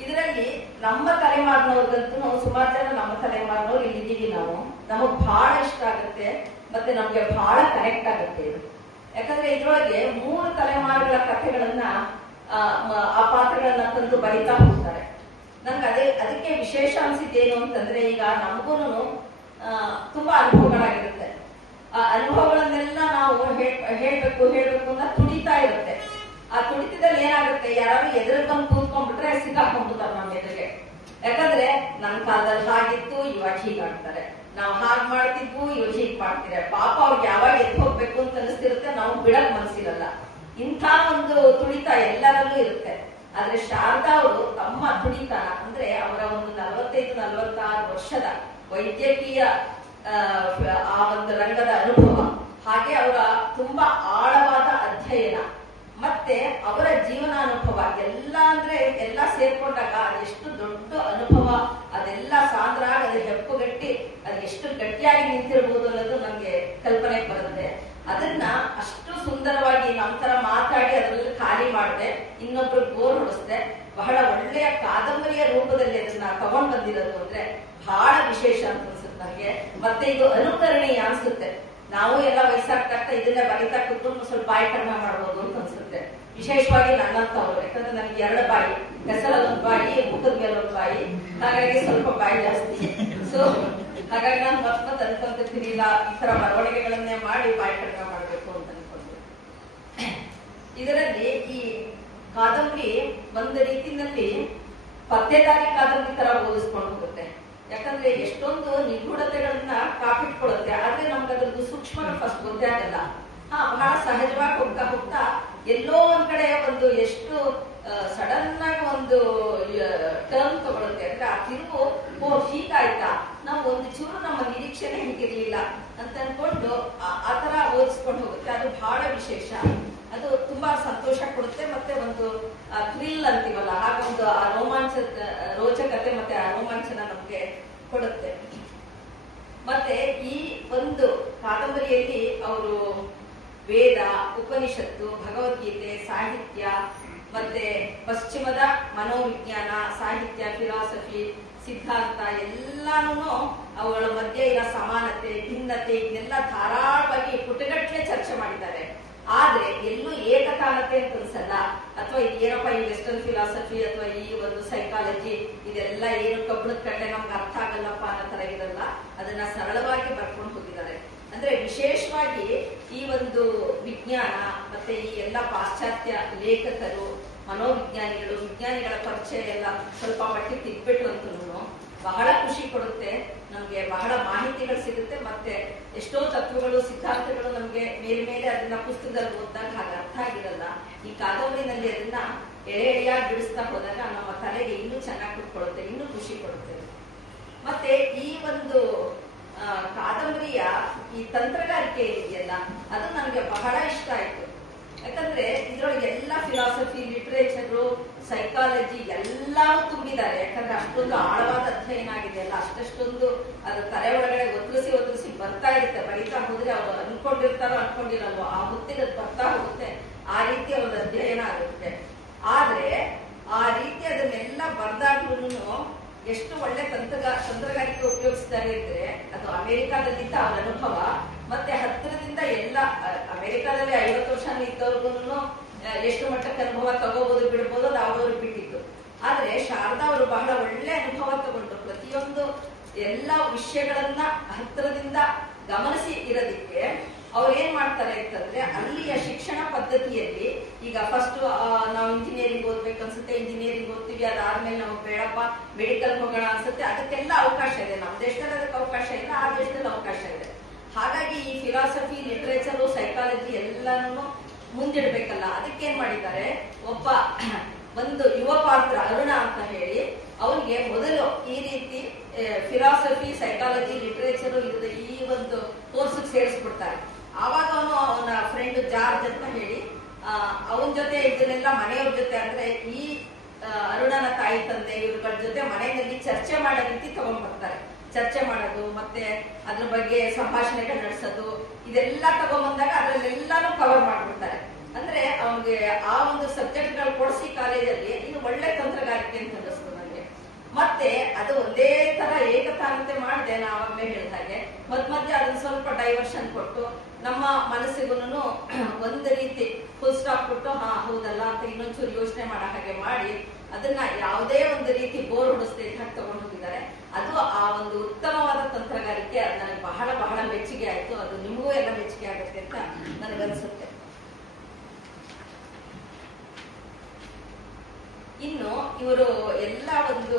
ಇದರಲ್ಲಿ ನಮ್ಮ ತಲೆಮಾರಿನವ್ರಿಗಂತೂ ಸುಮಾರು ಜನ ನಮ್ಮ ತಲೆಮಾರಿನವ್ರು ಇಲ್ಲಿದ್ದೀವಿ ನಾವು. ನಮಗ್ ಬಹಳ ಇಷ್ಟ ಆಗುತ್ತೆ, ಮತ್ತೆ ನಮ್ಗೆ ಬಹಳ ಕನೆಕ್ಟ್ ಆಗುತ್ತೆ ಇದು. ಯಾಕಂದ್ರೆ ಇದ್ರೊಳಗೆ 3 ತಲೆಮಾರುಗಳ ಕಥೆಗಳನ್ನ ಆ ಪಾತ್ರಗಳನ್ನ ತಂದು ಬರಿತಾ ಹೋಗ್ತಾರೆ. ನನ್ಗೆ ಅದಕ್ಕೆ ವಿಶೇಷ ಅನ್ಸಿದ್ದೇನು ಅಂತಂದ್ರೆ, ಈಗ ನಮಗೂನು ತುಂಬಾ ಅನುಭವಗಳಾಗಿರುತ್ತೆ. ಆ ಅನುಭವಗಳನ್ನೆಲ್ಲ ನಾವು ಹೇಳ್ಬೇಕು ಅಂತ ತುಡಿತಾ ಇರುತ್ತೆ. ಆ ತುಡಿತದಲ್ಲಿ ಏನಾಗುತ್ತೆ, ಯಾರು ಎದುರು ಬಂದು ಕೂತ್ಕೊಂಡ್ಬಿಟ್ರೆ ಸಿಕ್ಕಾಕೊಂಡ್ಬಿಡ್ತಾರೆ ನಮ್ಮ ಎದುರಿಗೆ. ಯಾಕಂದ್ರೆ ನನ್ನ ಕಾಲದಲ್ಲಿ ಹಾಗಿತ್ತು, ಇವಾಗ ಹೀಗಾಡ್ತಾರೆ, ನಾವು ಹಾಗೆ ಮಾಡ್ತಿದ್ವು, ಇವಾಗ ಹೀಗ್ ಮಾಡ್ತೀರ. ಪಾಪ ಅವ್ರಿಗೆ ಯಾವಾಗ ಎದ್ದು ಹೋಗ್ಬೇಕು ಅಂತ ಅನಿಸ್ತಿರುತ್ತೆ, ನಾವು ಬಿಡಕ್ ಮನ್ಸಿರಲ್ಲ. ಇಂಥ ಒಂದು ತುಡಿತ ಎಲ್ಲರಲ್ಲೂ ಇರುತ್ತೆ. ಆದ್ರೆ ಶಾರದಾ ಅವರು ತಮ್ಮ ತುಡಿತನ, ಅಂದ್ರೆ ಅವರ ಒಂದು 45-46 ವರ್ಷದ ವೈದ್ಯಕೀಯ ಆ ಒಂದು ರಂಗದ ಅನುಭವ, ಹಾಗೆ ಅವರ ತುಂಬಾ ಆಳವಾದ ಅಧ್ಯಯನ, ಮತ್ತೆ ಅವರ ಜೀವನಾನುಭವ ಎಲ್ಲ ಸೇರ್ಕೊಂಡಾಗ ಅದೆಷ್ಟು ದೊಡ್ಡ ಅನುಭವ, ಅದೆಲ್ಲ ಸಾಂದ್ರ, ಅದು ಹೆಪ್ಪುಗಟ್ಟಿ ಅದು ಎಷ್ಟು ಗಟ್ಟಿಯಾಗಿ ನಿಂತಿರಬಹುದು ಅನ್ನೋದು ನಮ್ಗೆ ಕಲ್ಪನೆ ಬರುತ್ತೆ. ಅದನ್ನ ಅಷ್ಟು ಸುಂದರವಾಗಿ ನಮ್ಮ ತರ ಮಾತಾಡಿ ಅದರಲ್ಲಿ ಖಾಲಿ ಮಾಡಿದೆ, ಇನ್ನೊಬ್ರು ಬೋರ್ ಹೊಡಿಸ್ದೆ. ಬಹಳ ಒಳ್ಳೆಯ ಕಾದಂಬರಿಯ ರೂಪದಲ್ಲಿ ಅದನ್ನ ತಗೊಂಡ್ ಬಂದಿರೋದು ಅಂದ್ರೆ ಬಹಳ ವಿಶೇಷ ಅಂತ ಅನ್ಸುತ್ತೆ ನನಗೆ. ಮತ್ತೆ ಇದು ಅನುಕರಣೀಯ ಅನ್ಸುತ್ತೆ. ನಾವು ಎಲ್ಲ ವಯಸ್ಸಾಗ್ತಾ ಇದನ್ನ ಬರೀತಾ ಕೂತ್ಕೊಂಡು ಸ್ವಲ್ಪ ಬಾಯಿ ಕಡಿಮೆ ಮಾಡ್ಬೋದು ಅಂತ ಅನ್ಸುತ್ತೆ. ವಿಶೇಷವಾಗಿ ನನ್ನಂತವ್ರು, ಯಾಕಂದ್ರೆ ನನಗೆ 2 ಬಾಯಿ, ಹೆಸರಲ್ಲಿ 1 ಬಾಯಿ, ಮುಖದ ಮೇಲೆ 1 ಬಾಯಿ, ಹಾಗಾಗಿ ಸ್ವಲ್ಪ ಬಾಯಿ ಜಾಸ್ತಿ. ಸೊ ಹಾಗಾಗಿ ನಾನು ಮತ್ತೆ ಅನ್ಕೊಂತಿರ್ತೀನಿ, ಇಲ್ಲ ಈ ತರ ಬರವಣಿಗೆಗಳನ್ನೇ ಮಾಡಿ ಬಾಯಿ ಕಡಿಮೆ ಮಾಡ್ಬೇಕು ಅಂತ ಅನ್ಕೊಂಡು. ಇದರಲ್ಲಿ ಈ ಕಾದಂಬರಿ ಒಂದು ರೀತಿಯಲ್ಲಿ ಪತ್ತೇದಾರಿ ಕಾದಂಬರಿ ತರ ಓದಿಸ್ಕೊಂಡು ಹೋಗುತ್ತೆ. ಯಾಕಂದ್ರೆ ಎಷ್ಟೊಂದು ನಿಗೂಢತೆಗಳನ್ನ ಕಾಪಿಟ್ಕೊಳ್ಳುತ್ತೆ, ಆದ್ರೆ ನಮ್ಗೆ ಅದ್ರದ್ದು ಸೂಕ್ಷ್ಮ ಫಸ್ಟ್ ಗೊತ್ತೇ ಆಗಲ್ಲ. ಬಹಳ ಸಹಜವಾಗಿ ಹೋಗ್ತಾ ಹೋಗ್ತಾ ಎಲ್ಲೋ ಒಂದ್ ಕಡೆ ಒಂದು ಎಷ್ಟು ಸಡನ್ ಆಗಿ ಒಂದು ಟರ್ನ್ ತಗೊಳುತ್ತೆ. ಅಂದ್ರೆ ಆ ತಿರುವು ಹೀಗಾಯ್ತಾ, ನಾವು ಒಂದು ಚೂರು ನಮ್ಮ ನಿರೀಕ್ಷೆನೆ ಹೀಗಿರ್ಲಿಲ್ಲ ಅಂತ ಅನ್ಕೊಂಡು ಆ ತರ ಓದಿಸ್ಕೊಂಡು ಹೋಗುತ್ತೆ. ಅದು ಬಹಳ ವಿಶೇಷ, ಅದು ತುಂಬಾ ಸಂತೋಷ ಕೊಡುತ್ತೆ. ಮತ್ತೆ ಒಂದು ಥ್ರಿಲ್ ಅಂತೀವಲ್ಲ, ಹಾಗೊಂದು ಆ ರೋಚಕತೆ ಮತ್ತೆ ಆ ರೋಮಾಂಚನ ನಮ್ಗೆ ಕೊಡುತ್ತೆ. ಮತ್ತೆ ಈ ಒಂದು ಕಾದಂಬರಿಯಲ್ಲಿ ಅವರು ವೇದ, ಉಪನಿಷತ್ತು, ಭಗವದ್ಗೀತೆ, ಸಾಹಿತ್ಯ, ಮತ್ತೆ ಪಶ್ಚಿಮದ ಮನೋವಿಜ್ಞಾನ, ಸಾಹಿತ್ಯ, ಫಿಲಾಸಫಿ, ಸಿದ್ಧಾಂತ ಎಲ್ಲಾನು ಅವುಗಳ ಮಧ್ಯೆ ಇರೋ ಸಮಾನತೆ, ಭಿನ್ನತೆ ಇದನ್ನೆಲ್ಲ ಧಾರಾಳವಾಗಿ ಪುಟಗಟ್ಟಲೆ ಚರ್ಚೆ ಮಾಡಿದ್ದಾರೆ. ಆದ್ರೆ ಎಲ್ಲೂ ಏಕಕಾಲತೆ ಅಂತ ಅನ್ಸಲ್ಲ, ಅಥವಾ ಏನಪ್ಪ ಈ ವೆಸ್ಟರ್ನ್ ಫಿಲಾಸಫಿ ಅಥವಾ ಈ ಒಂದು ಸೈಕಾಲಜಿ ಇದೆಲ್ಲ ಏನು ಕಬ್ಬಣದ ಕಟ್ಟೆ ನಮ್ಗೆ ಅರ್ಥ ಆಗಲ್ಲಪ್ಪ ಅನ್ನೋ ತರ ಇರಲ್ಲ. ಅದನ್ನ ಸರಳವಾಗಿ ಬರ್ಕೊಂಡು ಹೋಗಿದ್ದಾರೆ. ಅಂದ್ರೆ ವಿಶೇಷವಾಗಿ ಈ ಒಂದು ವಿಜ್ಞಾನ ಮತ್ತೆ ಈ ಎಲ್ಲ ಪಾಶ್ಚಾತ್ಯ ಲೇಖಕರು, ಮನೋವಿಜ್ಞಾನಿಗಳು, ವಿಜ್ಞಾನಿಗಳ ಪರಿಚಯ ಎಲ್ಲ ಸ್ವಲ್ಪ ಮಟ್ಟಿಗೆ ತಿದ್ಬಿಟ್ಟು ಅಂತೂ ಬಹಳ ಖುಷಿ ಕೊಡುತ್ತೆ. ನಮ್ಗೆ ಬಹಳ ಮಾಹಿತಿಗಳು ಸಿಗುತ್ತೆ. ಮತ್ತೆ ಎಷ್ಟೋ ತತ್ವಗಳು, ಸಿದ್ಧಾಂತಗಳು ನಮ್ಗೆ ಮೇಲೆ ಅದನ್ನ ಪುಸ್ತಕದಲ್ಲಿ ಓದಿದಾಗ ಹಾಗೆ ಅರ್ಥ ಆಗಿರಲ್ಲ. ಈ ಕಾದಂಬರಿನಲ್ಲಿ ಅದನ್ನ ಎಳೆಯಾಗಿ ಬಿಡಿಸ್ತಾ ಹೋದಾಗ ನಮ್ಮ ತಲೆಗೆ ಇನ್ನೂ ಚೆನ್ನಾಗಿ ಕುತ್ಕೊಳ್ಳುತ್ತೆ, ಇನ್ನೂ ಖುಷಿ ಕೊಡುತ್ತೆ. ಮತ್ತೆ ಈ ಒಂದು ಕಾದಂಬರಿಯ ಈ ತಂತ್ರಗಾರಿಕೆ ಇದೆಯಲ್ಲ, ಅದು ನನಗೆ ಬಹಳ ಇಷ್ಟ ಆಯ್ತು. ಯಾಕಂದ್ರೆ ಇದ್ರೊಳಗೆ ಎಲ್ಲ ಫಿಲಾಸಫಿ, ಲಿಟರೇಚರು, ಸೈಕಾಲಜಿ ಎಲ್ಲವೂ ತುಂಬಿದ್ದಾರೆ. ಯಾಕಂದ್ರೆ ಅಷ್ಟೊಂದು ಆಳವಾದ ಅಧ್ಯಯನ ಆಗಿದೆಯಲ್ಲ, ಅಷ್ಟೊಂದು ಅದು ತಲೆ ಒಳಗಡೆ ಒತ್ತರಿಸಿ ಬರ್ತಾ ಇರುತ್ತೆ. ಬರೀತಾ ಹೋದ್ರೆ ಅವ್ರು ಅನ್ಕೊಂಡಿರ್ತಾರೋ ಅನ್ಕೊಂಡಿರಲ್ವೋ ಆ ಹೊತ್ತಿಗೆ ಅದು ಬರ್ತಾ ಹೋಗುತ್ತೆ. ಆ ರೀತಿ ಅವ್ರ ಅಧ್ಯಯನ ಆಗುತ್ತೆ. ಆದ್ರೆ ಆ ರೀತಿ ಅದನ್ನೆಲ್ಲ ಬರ್ದಾಗ್ಲೂ ಎಷ್ಟು ಒಳ್ಳೆ ತಂತ್ರಗಾರಿಕೆ ಉಪಯೋಗಿಸ್ತಾರೆ ಅಂದ್ರೆ ಅದು ಅಮೆರಿಕಾದಲ್ಲಿದ್ದ ಅವರ ಅನುಭವ. ಮತ್ತೆ ಹತ್ತಿರದಿಂದ ಎಲ್ಲ ಅಮೆರಿಕಾದಲ್ಲಿ 50 ವರ್ಷ ಇದ್ದವ್ರಿಗೂ ಎಷ್ಟು ಮಟ್ಟಕ್ಕೆ ಅನುಭವ ತಗೋಬಹುದು ಬಿಡ್ಬೋದು, ಅದು ಅವ್ರವ್ರಿಗೆ ಬಿಟ್ಟಿತ್ತು. ಆದ್ರೆ ಶಾರದಾ ಅವರು ಬಹಳ ಒಳ್ಳೆ ಅನುಭವ ತಗೊಂಡು ಪ್ರತಿಯೊಂದು ಎಲ್ಲ ವಿಷಯಗಳನ್ನ ಹತ್ತಿರದಿಂದ ಗಮನಿಸಿ ಇರೋದಿಕ್ಕೆ ಅವ್ರು ಏನ್ ಮಾಡ್ತಾರೆ ಅಂತಂದ್ರೆ, ಅಲ್ಲಿಯ ಶಿಕ್ಷಣ ಪದ್ಧತಿಯಲ್ಲಿ ಈಗ ಫಸ್ಟ್ ನಾವು ಇಂಜಿನಿಯರಿಂಗ್ ಓದ್ಬೇಕು ಅನ್ಸುತ್ತೆ, ಇಂಜಿನಿಯರಿಂಗ್ ಓದ್ತೀವಿ. ಅದಾದ್ಮೇಲೆ ನಾವು ಬೇಡಪ್ಪ ಮೆಡಿಕಲ್ ಹೋಗೋಣ ಅನ್ಸುತ್ತೆ. ಅದಕ್ಕೆಲ್ಲ ಅವಕಾಶ ಇದೆ. ನಮ್ಮ ದೇಶದಲ್ಲಿ ಅದಕ್ಕೆ ಅವಕಾಶ ಇಲ್ಲ, ಆ ದೇಶದಲ್ಲಿ ಅವಕಾಶ ಇದೆ. ಹಾಗಾಗಿ ಈ ಫಿಲಾಸಫಿ, ಲಿಟರೇಚರು, ಸೈಕಾಲಜಿ ಎಲ್ಲಾನು ಮುಂದಿಡ್ಬೇಕಲ್ಲ. ಅದಕ್ಕೇನ್ ಮಾಡಿದ್ದಾರೆ, ಒಂದು ಯುವ ಪಾತ್ರ ಅರುಣ ಅಂತ ಹೇಳಿ ಅವನಿಗೆ ಮೊದಲು ಈ ರೀತಿ ಫಿಲಾಸಫಿ, ಸೈಕಾಲಜಿ, ಲಿಟರೇಚರು ಈ ಒಂದು ಕೋರ್ಸ್ ಸೇರಿಸ್ಬಿಡ್ತಾರೆ. ಆವಾಗ ಅವನ ಫ್ರೆಂಡ್ ಜಾರ್ಜ್ ಅಂತ ಹೇಳಿ ಅವನ ಜೊತೆ ಇದನ್ನೆಲ್ಲ ಮನೆಯವ್ರ ಜೊತೆ, ಅಂದ್ರೆ ಈ ಅರುಣನ ತಾಯಿ ತಂದೆ ಇವ್ರಗಳ ಜೊತೆ ಮನೆಯಲ್ಲಿ ಚರ್ಚೆ ಮಾಡೋ ರೀತಿ ತಗೊಂಡ್ಬರ್ತಾರೆ. ಚರ್ಚೆ ಮಾಡೋದು ಮತ್ತೆ ಅದ್ರ ಬಗ್ಗೆ ಸಂಭಾಷಣೆಗಳು ನಡೆಸೋದು ಇದೆಲ್ಲ ತಗೊಂಡ್ಬಂದಾಗ ಅದ್ರಲ್ಲೆಲ್ಲಾನು ಕವರ್ ಮಾಡ್ಬಿಡ್ತಾರೆ. ಅಂದ್ರೆ ಅವ್ನಿಗೆ ಆ ಒಂದು ಸಬ್ಜೆಕ್ಟ್ ಗಳು ಕೊಡಿಸಿ ಕಾಲೇಜಲ್ಲಿ ಇನ್ನು ಒಳ್ಳೆ ತಂತ್ರಗಾರಿಕೆ ಅಂತ ಅನಿಸ್ತು ನನಗೆ. ಮತ್ತೆ ಅದು ಒಂದೇ ತರ ಏಕತಾನತೆ ಮಾಡಿದೆ, ನಾ ಆವಾಗಲೇ ಹೇಳಿದ ಹಾಗೆ. ಮಧ್ಯ ಅದನ್ನ ಸ್ವಲ್ಪ ಡೈವರ್ಷನ್ ಕೊಟ್ಟು ನಮ್ಮ ಮನಸ್ಸಿಗೂ ಒಂದು ರೀತಿ ಫುಲ್ ಸ್ಟಾಪ್ ಕೊಟ್ಟು ಹೌದಲ್ಲ ಅಂತ ಇನ್ನೊಂಚೂರು ಯೋಚನೆ ಮಾಡೋ ಹಾಗೆ ಮಾಡಿ ಅದನ್ನ ಯಾವುದೇ ಒಂದು ರೀತಿ ಬೋರ್ ಹೊಡಿಸದೆ ಹಾಕಿ ತಗೊಂಡು ಹೋಗಿದ್ದಾರೆ. ಅದು ಆ ಒಂದು ಉತ್ತಮವಾದ ತಂತ್ರಗಾರಿಕೆ. ಅದು ನನಗೆ ಬಹಳ ಬಹಳ ಮೆಚ್ಚುಗೆ ಆಯ್ತು. ಅದು ನಿಮಗೂ ಎಲ್ಲ ಮೆಚ್ಚುಗೆ ಆಗುತ್ತೆ ಅಂತ ನನಗನ್ಸುತ್ತೆ. ಇನ್ನು ಇವರು ಎಲ್ಲ ಒಂದು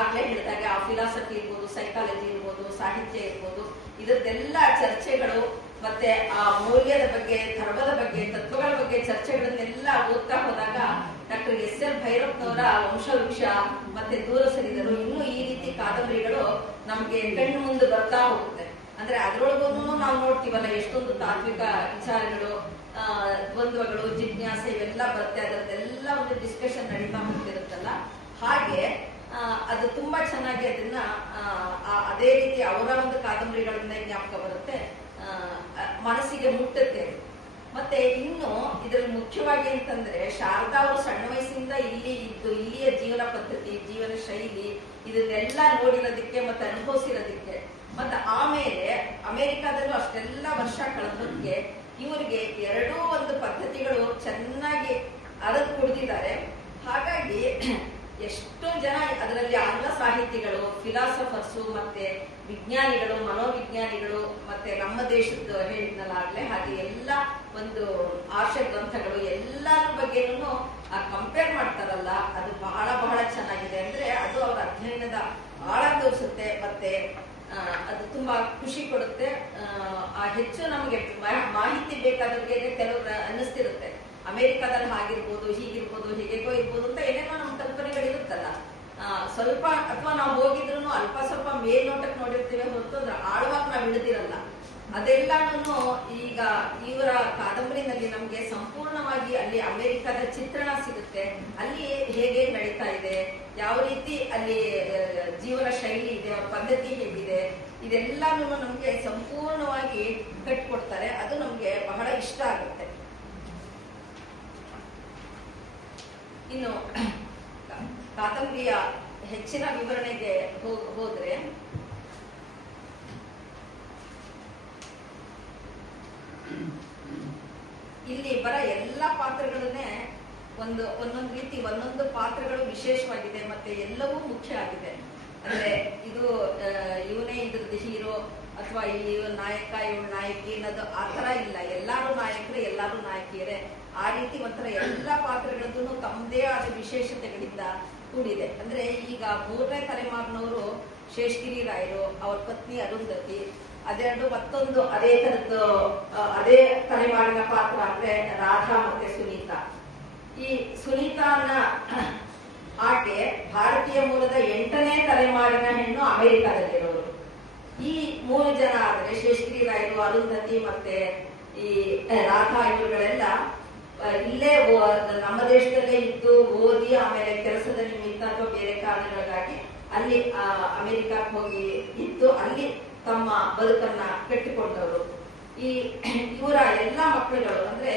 ಆಗ್ಲೇ ಹೇಳಿದಾಗ ಆ ಫಿಲಾಸಫಿ ಇರ್ಬೋದು, ಸೈಕಾಲಜಿ ಇರ್ಬೋದು, ಸಾಹಿತ್ಯ ಇರ್ಬೋದು, ಇದರದೆಲ್ಲ ಚರ್ಚೆಗಳು ಮತ್ತೆ ಆ ಮೌಲ್ಯದ ಬಗ್ಗೆ, ಧರ್ಮದ ಬಗ್ಗೆ, ತತ್ವಗಳ ಬಗ್ಗೆ ಚರ್ಚೆಗಳನ್ನೆಲ್ಲ ಓದ್ತಾ ಹೋದಾಗ ಡಾಕ್ಟರ್ SL ಭೈರಪ್ಪನವರ ವಂಶವೃಕ್ಷ ಮತ್ತೆ ದೂರ ಸರಿದರು ಇನ್ನೂ ಈ ರೀತಿ ಕಾದಂಬರಿಗಳು ನಮ್ಗೆ ಕಣ್ಣು ಮುಂದೆ ಬರ್ತಾ ಹೋಗುತ್ತೆ. ಅಂದ್ರೆ ಅದ್ರೊಳಗೂ ನಾವು ನೋಡ್ತೀವಲ್ಲ ಎಷ್ಟೊಂದು ತಾತ್ವಿಕ ವಿಚಾರಗಳು, ದ್ವಂದ್ವಗಳು, ಜಿಜ್ಞಾಸೆ ಇವೆಲ್ಲ ಬರುತ್ತೆ. ಅದರದ್ದೆಲ್ಲ ಒಂದು ಡಿಸ್ಕಷನ್ ನಡೀತಾ ಹೋಗ್ತಿರುತ್ತಲ್ಲ. ಹಾಗೆ ಅದು ತುಂಬಾ ಚೆನ್ನಾಗಿ ಅದನ್ನ ಅದೇ ರೀತಿ ಅವರ ಒಂದು ಕಾದಂಬರಿಗಳನ್ನ ಜ್ಞಾಪಕ ಬರುತ್ತೆ, ಮನಸ್ಸಿಗೆ ಮುಟ್ಟುತ್ತೆ. ಮತ್ತೆ ಇನ್ನು ಇದ್ರಲ್ಲಿ ಮುಖ್ಯವಾಗಿ ಅಂತಂದ್ರೆ ಶಾರದಾ ಅವರು ಸಣ್ಣ ವಯಸ್ಸಿಂದ ಇಲ್ಲಿ ಇದ್ದು ಇಲ್ಲಿಯ ಜೀವನ ಪದ್ಧತಿ, ಜೀವನ ಶೈಲಿ ಇದನ್ನೆಲ್ಲ ನೋಡಿರೋದಕ್ಕೆ ಮತ್ತೆ ಅನುಭವಿಸಿರೋದಕ್ಕೆ, ಮತ್ತೆ ಆಮೇಲೆ ಅಮೆರಿಕಾದಲ್ಲೂ ಅಷ್ಟೆಲ್ಲ ವರ್ಷ ಕಳೆದಕ್ಕೆ ಇವರಿಗೆ ಎರಡೂ ಒಂದು ಪದ್ಧತಿಗಳು ಚೆನ್ನಾಗಿ ಅರದು ಕುಡಿದಿದ್ದಾರೆ. ಹಾಗಾಗಿ ಎಷ್ಟೊಂದು ಜನ ಅದರಲ್ಲಿ ಆಂಗ್ಲ ಸಾಹಿತಿಗಳು, ಫಿಲಾಸಫರ್ಸು, ಮತ್ತೆ ವಿಜ್ಞಾನಿಗಳು, ಮನೋವಿಜ್ಞಾನಿಗಳು, ಮತ್ತೆ ನಮ್ಮ ದೇಶದ ಹೇಳಿದ್ನಲ್ಲಾಗ್ಲೇ ಹಾಗೆ ಎಲ್ಲ ಒಂದು ಆರ್ಷ ಗ್ರಂಥಗಳು ಎಲ್ಲರ ಬಗ್ಗೆನೂ ಕಂಪೇರ್ ಮಾಡ್ತಾರಲ್ಲ, ಅದು ಬಹಳ ಬಹಳ ಚೆನ್ನಾಗಿದೆ. ಅಂದ್ರೆ ಅದು ಅವರ ಅಧ್ಯಯನದ ಆಳ ತೋರಿಸುತ್ತೆ, ಮತ್ತೆ ಅದು ತುಂಬಾ ಖುಷಿ ಕೊಡುತ್ತೆ. ಹೆಚ್ಚು ನಮಗೆ ಮಾಹಿತಿ ಬೇಕಾದವ್ರಿಗೆ ಕೆಲವರು ಅನ್ನಿಸ್ತಿರುತ್ತೆ ಅಮೆರಿಕಾದಲ್ಲಿ ಹಾಗಿರ್ಬೋದು, ಹೀಗಿರ್ಬೋದು, ಹೀಗೇಗೋ ಇರ್ಬೋದು ಅಂತ ಏನೇನೋ ನಮ್ಮ ಕಲ್ಪನೆಗಳಿರುತ್ತಲ್ಲ. ಸ್ವಲ್ಪ ಅಥವಾ ನಾವು ಹೋಗಿದ್ರು ಅಲ್ಪ ಸ್ವಲ್ಪ ಮೇಲ್ನೋಟಕ್ಕೆ ನೋಡಿರ್ತೀವಿ ಹೊರತು ಅದ್ರ ಆಳವಾಗಿ ನಾವು ಹಿಡಿದಿರಲ್ಲ. ಅದೆಲ್ಲಾನು ಈಗ ಇವರ ಕಾದಂಬರಿನಲ್ಲಿ ನಮ್ಗೆ ಸಂಪೂರ್ಣವಾಗಿ ಅಲ್ಲಿ ಅಮೆರಿಕದ ಚಿತ್ರಣ ಸಿಗುತ್ತೆ. ಅಲ್ಲಿ ಹೇಗೆ ನಡೀತಾ ಇದೆ, ಯಾವ ರೀತಿ ಅಲ್ಲಿ ಜೀವನ ಶೈಲಿ ಇದೆ, ಅವ್ರ ಪದ್ಧತಿ ಹೇಗಿದೆ, ಇದೆಲ್ಲಾನು ನಮ್ಗೆ ಸಂಪೂರ್ಣವಾಗಿ ಕಟ್ಕೊಡ್ತಾರೆ. ಅದು ನಮ್ಗೆ ಬಹಳ ಇಷ್ಟ ಆಗುತ್ತೆ. ಇನ್ನು ಕಾದಂಬರಿಯ ಹೆಚ್ಚಿನ ವಿವರಣೆಗೆ ಹೋದ್ರೆ ಇಲ್ಲಿ ಬರ ಎಲ್ಲಾ ಪಾತ್ರಗಳನ್ನೇ ಒಂದೊಂದು ರೀತಿ ಒಂದೊಂದು ಪಾತ್ರಗಳು ವಿಶೇಷವಾಗಿದೆ, ಮತ್ತೆ ಎಲ್ಲವೂ ಮುಖ್ಯ ಆಗಿದೆ. ಅಂದ್ರೆ ಇದು ಇವನೇ ಇದ್ರದ್ದು ಹೀರೋ ಅಥವಾ ಇವ ನಾಯಕ ಇವಳು ನಾಯಕಿ ಅನ್ನೋದು ಆ ತರ ಇಲ್ಲ. ಎಲ್ಲಾರು ನಾಯಕರೇ, ಎಲ್ಲಾರು ನಾಯಕಿಯರೇ. ಆ ರೀತಿ ಒಂಥರ ಎಲ್ಲಾ ಪಾತ್ರಗಳದ್ದು ತಮ್ಮದೇ ಆದ ವಿಶೇಷತೆಗಳಿಂದ ಕೂಡಿದೆ. ಅಂದ್ರೆ ಈಗ 3ನೇ ತಲೆಮಾರಿನವರು ಶೇಷಗಿರಿ ರಾಯರು, ಅವ್ರ ಪತ್ನಿ ಅರುಂಧತಿ, ಅದೆರಡು ಮತ್ತೊಂದು ಅದೇ ತರದ್ದು ಅದೇ ತಲೆಮಾರಿನ ಪಾತ್ರ ಅಂದ್ರೆ ರಾಧಾ ಮತ್ತೆ ಸುನೀತಾ. ಈ ಸುನೀತಾನ ಆಕೆ ಭಾರತೀಯ ಮೂಲದ 8ನೇ ತಲೆಮಾರಿನ ಹೆಣ್ಣು, ಅಮೆರಿಕಾದಲ್ಲಿರೋರು. ಈ 3 ಜನ ಆದ್ರೆ ಶೇಷಗಿರಿ ರಾಯರು, ಅರುಂಧತಿ ಮತ್ತೆ ಈ ರಾಧಾ ಇವರುಗಳೆಲ್ಲ ಇಲ್ಲೇ ನಮ್ಮ ದೇಶದಲ್ಲೇ ಇದ್ದು ಓದಿ ಆಮೇಲೆ ಕೆಲಸದ ನಿಮಿತ್ತ ಅಥವಾ ಬೇರೆ ಕಾರಣಗಳಿಗಾಗಿ ಅಲ್ಲಿ ಅಮೆರಿಕಕ್ಕೆ ಹೋಗಿ ಇದ್ದು ಅಲ್ಲಿ ತಮ್ಮ ಬದುಕನ್ನ ಕಟ್ಟಿಕೊಂಡವರು. ಇವರ ಎಲ್ಲಾ ಮಕ್ಕಳುಗಳು ಅಂದ್ರೆ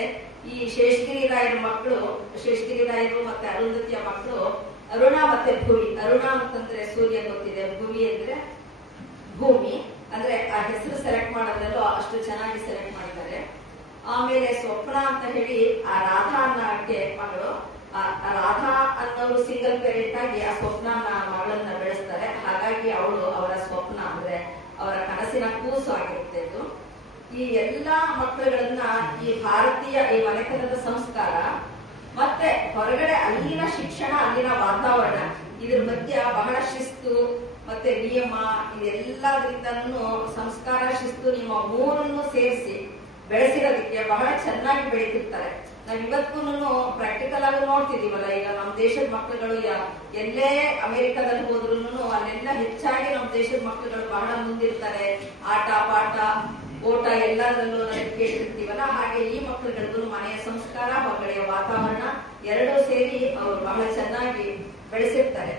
ಈ ಶೇಷಗಿರಿ ರಾಯರ ಮಕ್ಕಳು, ಶೇಷಗಿರಿ ರಾಯರು ಮತ್ತೆ ಅರುಂಧತಿಯ ಮಕ್ಕಳು ಅರುಣ ಮತ್ತೆ ಭುವಿ. ಅರುಣ ಅಂತಂದ್ರೆ ಸೂರ್ಯ ಗೊತ್ತಿದೆ, ಭುವಿ ಅಂದ್ರೆ ಭೂಮಿ. ಅಂದ್ರೆ ಆ ಹೆಸರು ಸೆಲೆಕ್ಟ್ ಮಾಡೋದ್ರಲ್ಲೂ ಅಷ್ಟು ಚೆನ್ನಾಗಿ ಸೆಲೆಕ್ಟ್ ಮಾಡಿದ್ದಾರೆ. ಆಮೇಲೆ ಸ್ವಪ್ನ ಅಂತ ಹೇಳಿ ಆ ರಾಧಾ ಅನ್ನಕ್ಕೆ ಮಗಳು. ಆ ರಾಧಾ ಅನ್ನೋರು ಸಿಂಗಲ್ ಪೇರೆಂಟ್ ಆಗಿ ಆ ಸ್ವಪ್ನ ಮಗಳನ್ನ ಬೆಳೆಸ್ತಾರೆ. ಹಾಗಾಗಿ ಅವಳು ಅವರ ಸ್ವಪ್ನ ಅಂದ್ರೆ ಅವರ ಕನಸಿನ ಕೂಸು ಆಗಿರುತ್ತೆ ಇದು. ಈ ಎಲ್ಲಾ ಮಕ್ಕಳುಗಳನ್ನ ಈ ಭಾರತೀಯ ಈ ಮನೆತನದ ಸಂಸ್ಕಾರ ಮತ್ತೆ ಹೊರಗಡೆ ಅಲ್ಲಿನ ಶಿಕ್ಷಣ, ಅಲ್ಲಿನ ವಾತಾವರಣ, ಇದ್ರ ಮಧ್ಯ ಬಹಳ ಶಿಸ್ತು ಮತ್ತೆ ನಿಯಮ ಇದೆಲ್ಲದ್ರಿಂದನೂ ಸಂಸ್ಕಾರ, ಶಿಸ್ತು, ನಿಮ್ಮ ಮೂರನ್ನು ಸೇರಿಸಿ ಬೆಳೆಸಿರೋದಕ್ಕೆ ಬಹಳ ಚೆನ್ನಾಗಿ ಬೆಳೀತಿರ್ತಾರೆ. ನಾವ್ ಇವತ್ತೂ ಪ್ರಾಕ್ಟಿಕಲ್ ಆಗಿ ನೋಡ್ತಿದೀವಲ್ಲ, ಈಗ ನಮ್ಮ ದೇಶದ ಮಕ್ಕಳುಗಳು ಎಲ್ಲೇ ಅಮೆರಿಕದಲ್ಲಿ ಹೋದ್ರು ಅಲ್ಲೆಲ್ಲ ಹೆಚ್ಚಾಗಿ ನಮ್ಮ ದೇಶದ ಮಕ್ಕಳುಗಳು ಬಹಳ ಮುಂದಿರ್ತಾರೆ. ಆಟ ಪಾಠ ಓಟ ಎಲ್ಲದರಲ್ಲೂ ಕೇಳಿರ್ತೀವಲ್ಲ, ಹಾಗೆ ಈ ಮಕ್ಕಳುಗಳಿಗೂ ಮನೆಯ ಸಂಸ್ಕಾರ, ಹೊರಗಡೆಯ ವಾತಾವರಣ ಎರಡೂ ಸೇರಿ ಅವರು ಬಹಳ ಚೆನ್ನಾಗಿ ಬೆಳೆಸಿರ್ತಾರೆ.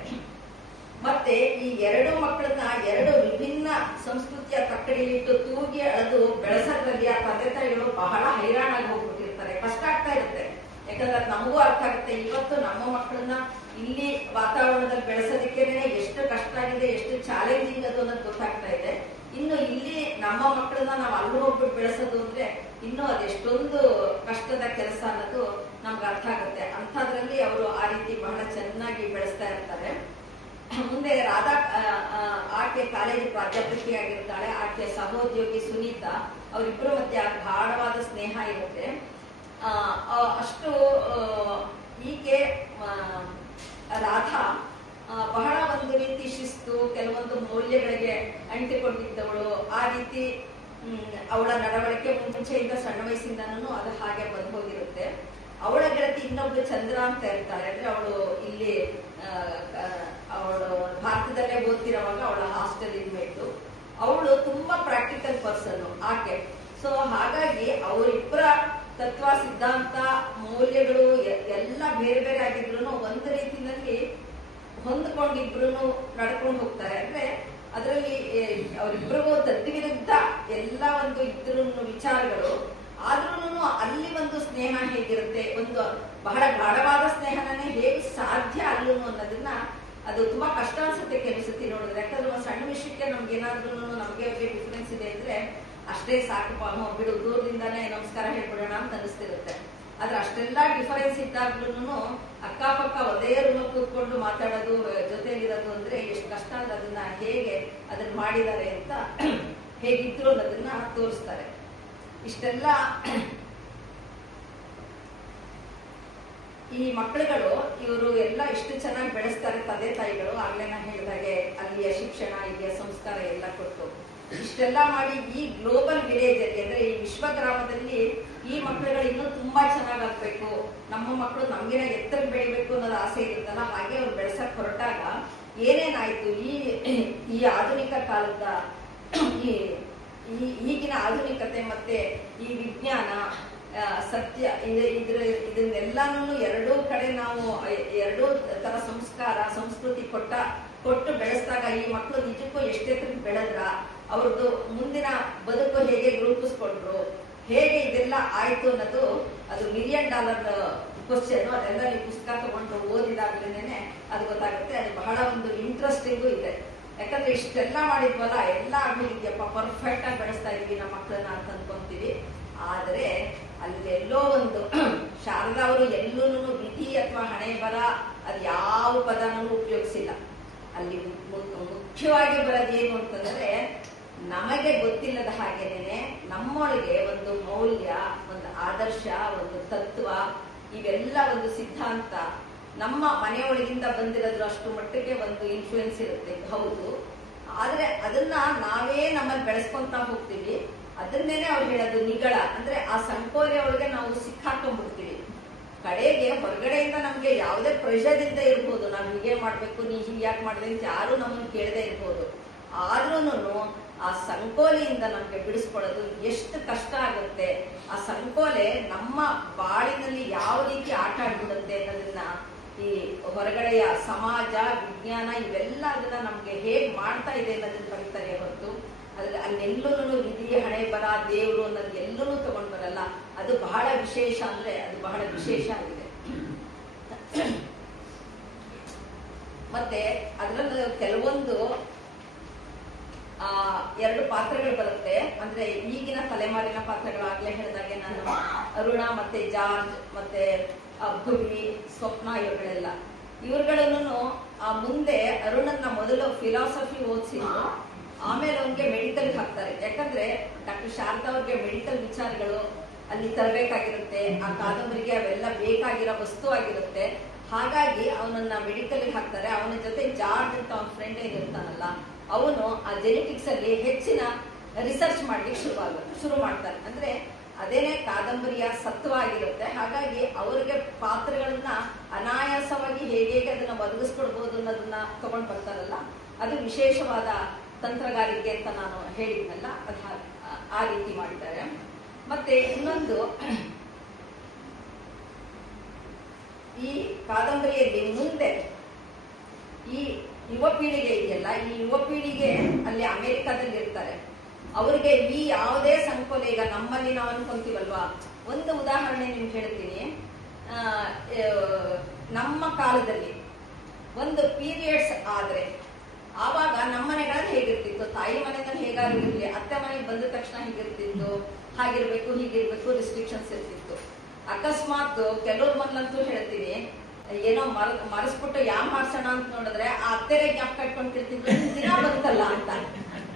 ಮತ್ತೆ ಈ 2 ಮಕ್ಕಳನ್ನ 2 ವಿಭಿನ್ನ ಸಂಸ್ಕೃತಿಯ ತಕ್ಕಡಿಲಿಟ್ಟು ತೂಗಿ ಅಳೆದು ಬೆಳೆಸೋದ್ರಲ್ಲಿ ಆ ತಂದೆ ತಾಯಿಗಳು ಬಹಳ ಹೈರಾಣಾಗಿ ಹೋಗ್ಬಿಟ್ಟಿರ್ತಾರೆ. ಕಷ್ಟ ಆಗ್ತಾ ಇರುತ್ತೆ. ಯಾಕಂದ್ರೆ ನಮಗೂ ಅರ್ಥ ಆಗುತ್ತೆ, ಇವತ್ತು ನಮ್ಮ ಮಕ್ಕಳನ್ನ ಇಲ್ಲಿ ವಾತಾವರಣದಲ್ಲಿ ಬೆಳೆಸೋದಕ್ಕೇನೆ ಎಷ್ಟು ಕಷ್ಟ ಆಗಿದೆ, ಎಷ್ಟು ಚಾಲೆಂಜಿಂಗ್ ಅದು ಅನ್ನೋದು ಗೊತ್ತಾಗ್ತಾ ಇದೆ. ಇನ್ನು ಇಲ್ಲಿ ನಮ್ಮ ಮಕ್ಕಳನ್ನ ನಾವು ಅಲ್ಲಿ ಹೋಗ್ಬಿಟ್ಟು ಬೆಳೆಸೋದು ಅಂದ್ರೆ ಇನ್ನು ಅದೆಷ್ಟೊಂದು ಕಷ್ಟದ ಕೆಲಸ ಅನ್ನೋದು ನಮ್ಗೆ ಅರ್ಥ ಆಗುತ್ತೆ. ಅಂಥದ್ರಲ್ಲಿ ಅವರು ಆ ರೀತಿ ಬಹಳ ಚೆನ್ನಾಗಿ ಬೆಳೆಸ್ತಾ ಇರ್ತಾರೆ. ಮುಂದೆ ರಾಧಾ ಆಕೆ ಕಾಲೇಜ್ ಪ್ರಾಧ್ಯಾಪಕಿಯಾಗಿರ್ತಾಳೆ. ಆಕೆ ಸಹೋದ್ಯೋಗಿ ಸುನೀತಾ, ಅವರಿಬ್ಬರ ಮಧ್ಯೆ ಗಾಢವಾದ ಸ್ನೇಹ ಇರುತ್ತೆ. ಅಷ್ಟು ಈಕೆ ರಾಧಾ ಬಹಳ ಒಂದು ರೀತಿ ಶಿಸ್ತು, ಕೆಲವೊಂದು ಮೌಲ್ಯಗಳಿಗೆ ಅಂಟಿಕೊಂಡಿದ್ದವಳು. ಆ ರೀತಿ ಅವಳ ನಡವಳಿಕೆ ಮುಂಚೆಯಿಂದ ಸಣ್ಣ ವಯಸ್ಸಿಂದನೂ ಅದು ಹಾಗೆ ಬಂದು ಹೋಗಿರುತ್ತೆ. ಅವಳ ಗೆಳತಿ ಇನ್ನೊಬ್ಳು ಚಂದ್ರ ಅಂತ ಇರ್ತಾಳೆ. ಅಂದ್ರೆ ಅವಳು ಇಲ್ಲಿ ಅವಳು ಭಾರತದಲ್ಲೇ ಓದ್ತಿರೋವಾಗ ಅವಳ ಹಾಸ್ಟೆಲ್ ಇನ್ಮೇಟು. ಅವಳು ತುಂಬಾ ಪ್ರಾಕ್ಟಿಕಲ್ ಪರ್ಸನ್ ಆಕೆ. ಸೊ ಹಾಗಾಗಿ ಅವರಿಬ್ಬರ ತತ್ವ, ಸಿದ್ಧಾಂತ, ಮೌಲ್ಯಗಳು ಎಲ್ಲ ಬೇರೆ ಬೇರೆ ಆಗಿದ್ರು ಒಂದು ರೀತಿಯಲ್ಲಿ ಹೊಂದ್ಕೊಂಡಿಬ್ರು ನಡ್ಕೊಂಡು ಹೋಗ್ತಾರೆ. ಅಂದ್ರೆ ಅದರಲ್ಲಿ ಅವರಿಬ್ಬರಿಗೂ ತದ್ವಿರುದ್ಧ ಎಲ್ಲ ಒಂದು ಇದ್ರು ವಿಚಾರಗಳು, ಆದ್ರೂ ಅಲ್ಲಿ ಒಂದು ಸ್ನೇಹ ಹೇಗಿರುತ್ತೆ, ಒಂದು ಬಹಳ ಗಾಢವಾದ ಸ್ನೇಹನೇ ಹೇಗೆ ಸಾಧ್ಯ ಅಲ್ಲೂ ಅನ್ನೋದನ್ನ ಅದು ತುಂಬಾ ಕಷ್ಟ ಅನ್ಸುತ್ತೆ ಕೆಲಸತಿ ನೋಡಿದ್ರೆ. ಯಾಕಂದ್ರೆ ಒಂದು ಸಣ್ಣ ವಿಷಯಕ್ಕೆ ನಮ್ಗೆ ಏನಾದ್ರೂ ನಮ್ಗೆ ಡಿಫ್ರೆನ್ಸ್ ಇದೆ ಅಂದ್ರೆ ಅಷ್ಟೇ ಸಾಕಪ್ಪ, ಬಿಡು, ದೂರದಿಂದಾನೇ ನಮಸ್ಕಾರ ಹೇಳ್ಬಿಡೋಣ ಅಂತ ಅನಿಸ್ತಿರುತ್ತೆ. ಆದ್ರೆ ಅಷ್ಟೆಲ್ಲ ಡಿಫರೆನ್ಸ್ ಇದ್ದಾಗ್ಲೂ ಅಕ್ಕಪಕ್ಕ ಒಂದೇ ರೂಮ್ ಕೂತ್ಕೊಂಡು ಮಾತಾಡೋದು, ಜೊತೆಲಿರೋದು ಅಂದ್ರೆ ಎಷ್ಟು ಕಷ್ಟ ಅಂದ್ರೆ ಅದನ್ನ ಮಾಡಿದ್ದಾರೆ ಅಂತ ಹೇಗಿದ್ರು ಅನ್ನೋದನ್ನ ತೋರಿಸ್ತಾರೆ. ಇಷ್ಟೆಲ್ಲ ಈ ಮಕ್ಕಳುಗಳು ಇವರು ಎಲ್ಲ ಇಷ್ಟು ಚೆನ್ನಾಗಿ ಬೆಳೆಸ್ತಾರೆ ತಂದೆ ತಾಯಿಗಳು. ಆಗ್ಲೇ ನಾ ಹೇಳಿದಾಗೆ ಅಲ್ಲಿಯ ಶಿಕ್ಷಣ, ಇಲ್ಲಿಯ ಸಂಸ್ಕಾರ ಎಲ್ಲ ಕೊಟ್ಟು ಇಷ್ಟೆಲ್ಲ ಮಾಡಿ ಈ ಗ್ಲೋಬಲ್ ವಿಲೇಜ್ ಅಲ್ಲಿ ಅಂದ್ರೆ ಈ ವಿಶ್ವ ಗ್ರಾಮದಲ್ಲಿ ಈ ಮಕ್ಕಳುಗಳು ಇನ್ನೂ ತುಂಬಾ ಚೆನ್ನಾಗಾಗ್ಬೇಕು, ನಮ್ಮ ಮಕ್ಕಳು ನಮ್ಗಿನ ಎತ್ತರ ಬೆಳಿಬೇಕು ಅನ್ನೋದು ಆಸೆ ಇರುತ್ತಲ್ಲ, ಹಾಗೆ ಅವ್ರು ಬೆಳೆಸಕ್ ಹೊರಟಾಗ ಏನೇನಾಯ್ತು, ಈ ಆಧುನಿಕ ಕಾಲದ ಈಗಿನ ಆಧುನಿಕತೆ ಮತ್ತೆ ಈ ವಿಜ್ಞಾನ, ಸತ್ಯ, ಇದನ್ನೆಲ್ಲಾನು ಎರಡೂ ಕಡೆ ನಾವು ಎರಡೂ ತರ ಸಂಸ್ಕಾರ ಸಂಸ್ಕೃತಿ ಕೊಟ್ಟು ಬೆಳೆಸಿದಾಗ ಈ ಮಕ್ಕಳು ನಿಜಕ್ಕೂ ಎಷ್ಟೆತ್ರ ಬೆಳೆದ್ರ, ಅವ್ರದ್ದು ಮುಂದಿನ ಬದುಕು ಹೇಗೆ ರೂಪಿಸ್ಕೊಂಡ್ರು, ಹೇಗೆ ಇದೆಲ್ಲ ಆಯ್ತು ಅನ್ನೋದು ಅದು $1 million ಕ್ವಶನ್. ಅದೆಲ್ಲ ನೀವು ಪುಸ್ತಕ ತಗೊಂಡು ಓದಿದಾಗ್ಲೇನೆ ಅದು ಗೊತ್ತಾಗುತ್ತೆ. ಅದು ಬಹಳ ಒಂದು ಇಂಟ್ರೆಸ್ಟಿಂಗು ಇದೆ. ಯಾಕಂದ್ರೆ ಇಷ್ಟೆಲ್ಲ ಮಾಡಿದ್ವಲ್ಲ, ಎಲ್ಲ ಆಗ್ಲಿದ್ಯಪ್ಪ, ಪರ್ಫೆಕ್ಟ್ ಆಗಿ ಬೆಳೆಸ್ತಾ ಇದ್ವಿ ನಮ್ಮ ಮಕ್ಕಳನ್ನ ಅಂತ ಅನ್ಕೊಂತೀವಿ. ಆದ್ರೆ ಅಲ್ಲೆಲ್ಲೋ ಒಂದು ಶಾರದಾ ಅವರು ಎಲ್ಲೂ ವಿಧಿ ಅಥವಾ ಹಣೆ ಬರ ಅದು ಯಾವ ಪದನೂ ಉಪಯೋಗಿಸಿಲ್ಲ. ಅಲ್ಲಿ ಮುಖ್ಯವಾಗಿ ಬರೋದೇನು ಅಂತಂದ್ರೆ, ನಮಗೆ ಗೊತ್ತಿಲ್ಲದ ಹಾಗೇನೆ ನಮ್ಮೊಳಗೆ ಒಂದು ಮೌಲ್ಯ, ಒಂದು ಆದರ್ಶ, ಒಂದು ತತ್ವ, ಇವೆಲ್ಲ ಒಂದು ಸಿದ್ಧಾಂತ ನಮ್ಮ ಮನೆಯೊಳಗಿಂದ ಬಂದಿರೋದ್ರ ಅಷ್ಟು ಮಟ್ಟಿಗೆ ಒಂದು ಇನ್ಫ್ಲೂಯೆನ್ಸ್ ಇರುತ್ತೆ, ಹೌದು. ಆದ್ರೆ ಅದನ್ನ ನಾವೇ ನಮ್ಮಲ್ಲಿ ಬೆಳೆಸ್ಕೊಂತ ಹೋಗ್ತೀವಿ. ಅದನ್ನೇನೆ ಅವ್ರು ಹೇಳೋದು ನಿಗಳ, ಅಂದ್ರೆ ಆ ಸಂಕೋಲೆ ಒಳಗೆ ನಾವು ಸಿಕ್ಕಾಕೊಂಡ್ಬಿಡ್ತೀವಿ. ಕಡೆಗೆ ಹೊರಗಡೆಯಿಂದ ನಮ್ಗೆ ಯಾವುದೇ ಪ್ರೆಷರ್ದಿಂದ ಇರ್ಬೋದು, ನಾವ್ ಹೀಗೆ ಮಾಡ್ಬೇಕು, ನೀ ಹೀಗೆ ಯಾಕೆ ಮಾಡಿದೆ ಅಂತ ಯಾರು ನಮ್ಮನ್ನು ಕೇಳದೆ ಇರ್ಬೋದು. ಆದ್ರೂನು ಆ ಸಂಕೋಲೆಯಿಂದ ನಮ್ಗೆ ಬಿಡಿಸ್ಕೊಳ್ಳೋದು ಎಷ್ಟು ಕಷ್ಟ ಆಗುತ್ತೆ. ಆ ಸಂಕೋಲೆ ನಮ್ಮ ಬಾಳಿನಲ್ಲಿ ಯಾವ ರೀತಿ ಆಟ ಆಡ್ಬಿಡುತ್ತೆ ಅನ್ನೋದನ್ನ ಈ ಹೊರಗಡೆಯ ಸಮಾಜ, ವಿಜ್ಞಾನ ಇವೆಲ್ಲ ಅದನ್ನ ನಮ್ಗೆ ಹೇಗ್ ಮಾಡ್ತಾ ಇದೆ ಅನ್ನೋದನ್ನ ಬರೀತಾರೆ ಹೊರತು ಅಲ್ಲೆಲ್ಲೂ ವಿಧಿ, ಹಣೆ ಬರ, ದೇವರು ಅನ್ನೋದು ಎಲ್ಲೂ ತಗೊಂಡ್ ಬರಲ್ಲ. ಅದು ಬಹಳ ವಿಶೇಷ, ಅಂದ್ರೆ ಅದು ಬಹಳ ವಿಶೇಷ ಆಗಿದೆ. ಮತ್ತೆ ಅದರಲ್ಲಿ ಕೆಲವೊಂದು 2 ಪಾತ್ರಗಳು ಬರುತ್ತೆ. ಅಂದ್ರೆ ಈಗಿನ ತಲೆಮಾರಿನ ಪಾತ್ರಗಳಾಗ್ಲೇ ಹೇಳಿದಾಗೆ ನಾನು ಅರುಣ ಮತ್ತೆ ಜಾರ್ಜ್ ಮತ್ತೆ ಭುವಿ, ಸ್ವಪ್ನ ಇವ್ರುಗಳನ್ನು ಮುಂದೆ ಅರುಣನ್ನ ಮೊದಲು ಫಿಲಾಸಫಿ ಓದಿಸಿದ್ರು, ಆಮೇಲೆ ಅವನಿಗೆ ಮೆಡಿಕಲ್ ಹಾಕ್ತಾರೆ. ಯಾಕಂದ್ರೆ ಡಾಕ್ಟರ್ ಶಾರದಾ ಅವ್ರಿಗೆ ಮೆಡಿಕಲ್ ವಿಚಾರಗಳು ಅಲ್ಲಿ ತರಬೇಕಾಗಿರುತ್ತೆ, ಆ ಕಾದಂಬರಿಗೆ ಅವೆಲ್ಲ ಬೇಕಾಗಿರೋ ವಸ್ತು ಆಗಿರುತ್ತೆ. ಹಾಗಾಗಿ ಅವನನ್ನ ಮೆಡಿಕಲ್ ಹಾಕ್ತಾರೆ. ಅವನ ಜೊತೆ ಜಾರ್ಜ್ ಅಂತ ಅವನ ಫ್ರೆಂಡ್ ಏನಿರ್ತಾನಲ್ಲ, ಅವನು ಆ ಜೆನೆಟಿಕ್ಸ್ ಅಲ್ಲಿ ಹೆಚ್ಚಿನ ರಿಸರ್ಚ್ ಮಾಡ್ಲಿಕ್ಕೆ ಶುರು ಮಾಡ್ತಾನೆ. ಅಂದ್ರೆ ಅದೇನೆ ಕಾದಂಬರಿಯ ಸತ್ವ ಆಗಿರುತ್ತೆ. ಹಾಗಾಗಿ ಅವರಿಗೆ ಪಾತ್ರಗಳನ್ನ ಅನಾಯಾಸವಾಗಿ ಹೇಗೆ ಅದನ್ನ ಒದಗಿಸ್ಕೊಡ್ಬೋದು ಅನ್ನೋದನ್ನ ತಗೊಂಡ್ ಬರ್ತಾರಲ್ಲ, ಅದು ವಿಶೇಷವಾದ ತಂತ್ರಗಾರಿಕೆ ಅಂತ ನಾನು ಹೇಳಿದ್ನಲ್ಲ, ಅದು ಆ ರೀತಿ ಮಾಡಿದ್ದಾರೆ. ಮತ್ತೆ ಇನ್ನೊಂದು, ಈ ಕಾದಂಬರಿಯಲ್ಲಿ ಮುಂದೆ ಈ ಯುವ ಪೀಳಿಗೆ ಇದೆಯಲ್ಲ, ಈ ಯುವ ಪೀಳಿಗೆ ಅಲ್ಲಿ ಅಮೆರಿಕಾದಲ್ಲಿ ಇರ್ತಾರೆ. ಅವರಿಗೆ ಈ ಯಾವುದೇ ಸಂಕೋಲೆ, ಈಗ ನಮ್ಮಲ್ಲಿ ನಾವು ಅನ್ಕೊಂತೀವಲ್ವಾ, ಒಂದು ಉದಾಹರಣೆ ನಿಮ್ಗೆ ಹೇಳ್ತೀನಿ. ನಮ್ಮ ಕಾಲದಲ್ಲಿ ಒಂದು ಪೀರಿಯಡ್ಸ್ ಆದ್ರೆ ಆವಾಗ ನಮ್ಮ ಮನೆಗಳಲ್ಲಿ ಹೇಗಿರ್ತಿತ್ತು, ತಾಯಿ ಮನೆಗಳಲ್ಲಿ ಹೇಗಾಗಿರ್ಲಿ, ಅತ್ತೆ ಮನೆಗೆ ಬಂದ ತಕ್ಷಣ ಹೇಗಿರ್ತಿತ್ತು, ಹಾಗಿರ್ಬೇಕು ಹೀಗಿರ್ಬೇಕು ರಿಸ್ಟ್ರಿಕ್ಷನ್ಸ್ ಇರ್ತಿತ್ತು. ಅಕಸ್ಮಾತ್ ಕೆಲವ್ರ ಮನೇಲಂತೂ ಹೇಳ್ತೀನಿ, ಏನೋ ಮರೆಸ್ಬಿಟ್ಟು ಯಾವ ಮಾಡ್ಸೋಣ ಅಂತ ನೋಡಿದ್ರೆ ಆ ಅತ್ತೆರೆ ಜ್ಞಾಪಕ ಕಟ್ಕೊಂಡ್ತಿರ್ತಿದ್ರು, ದಿನ ಬಂತಲ್ಲ ಅಂತ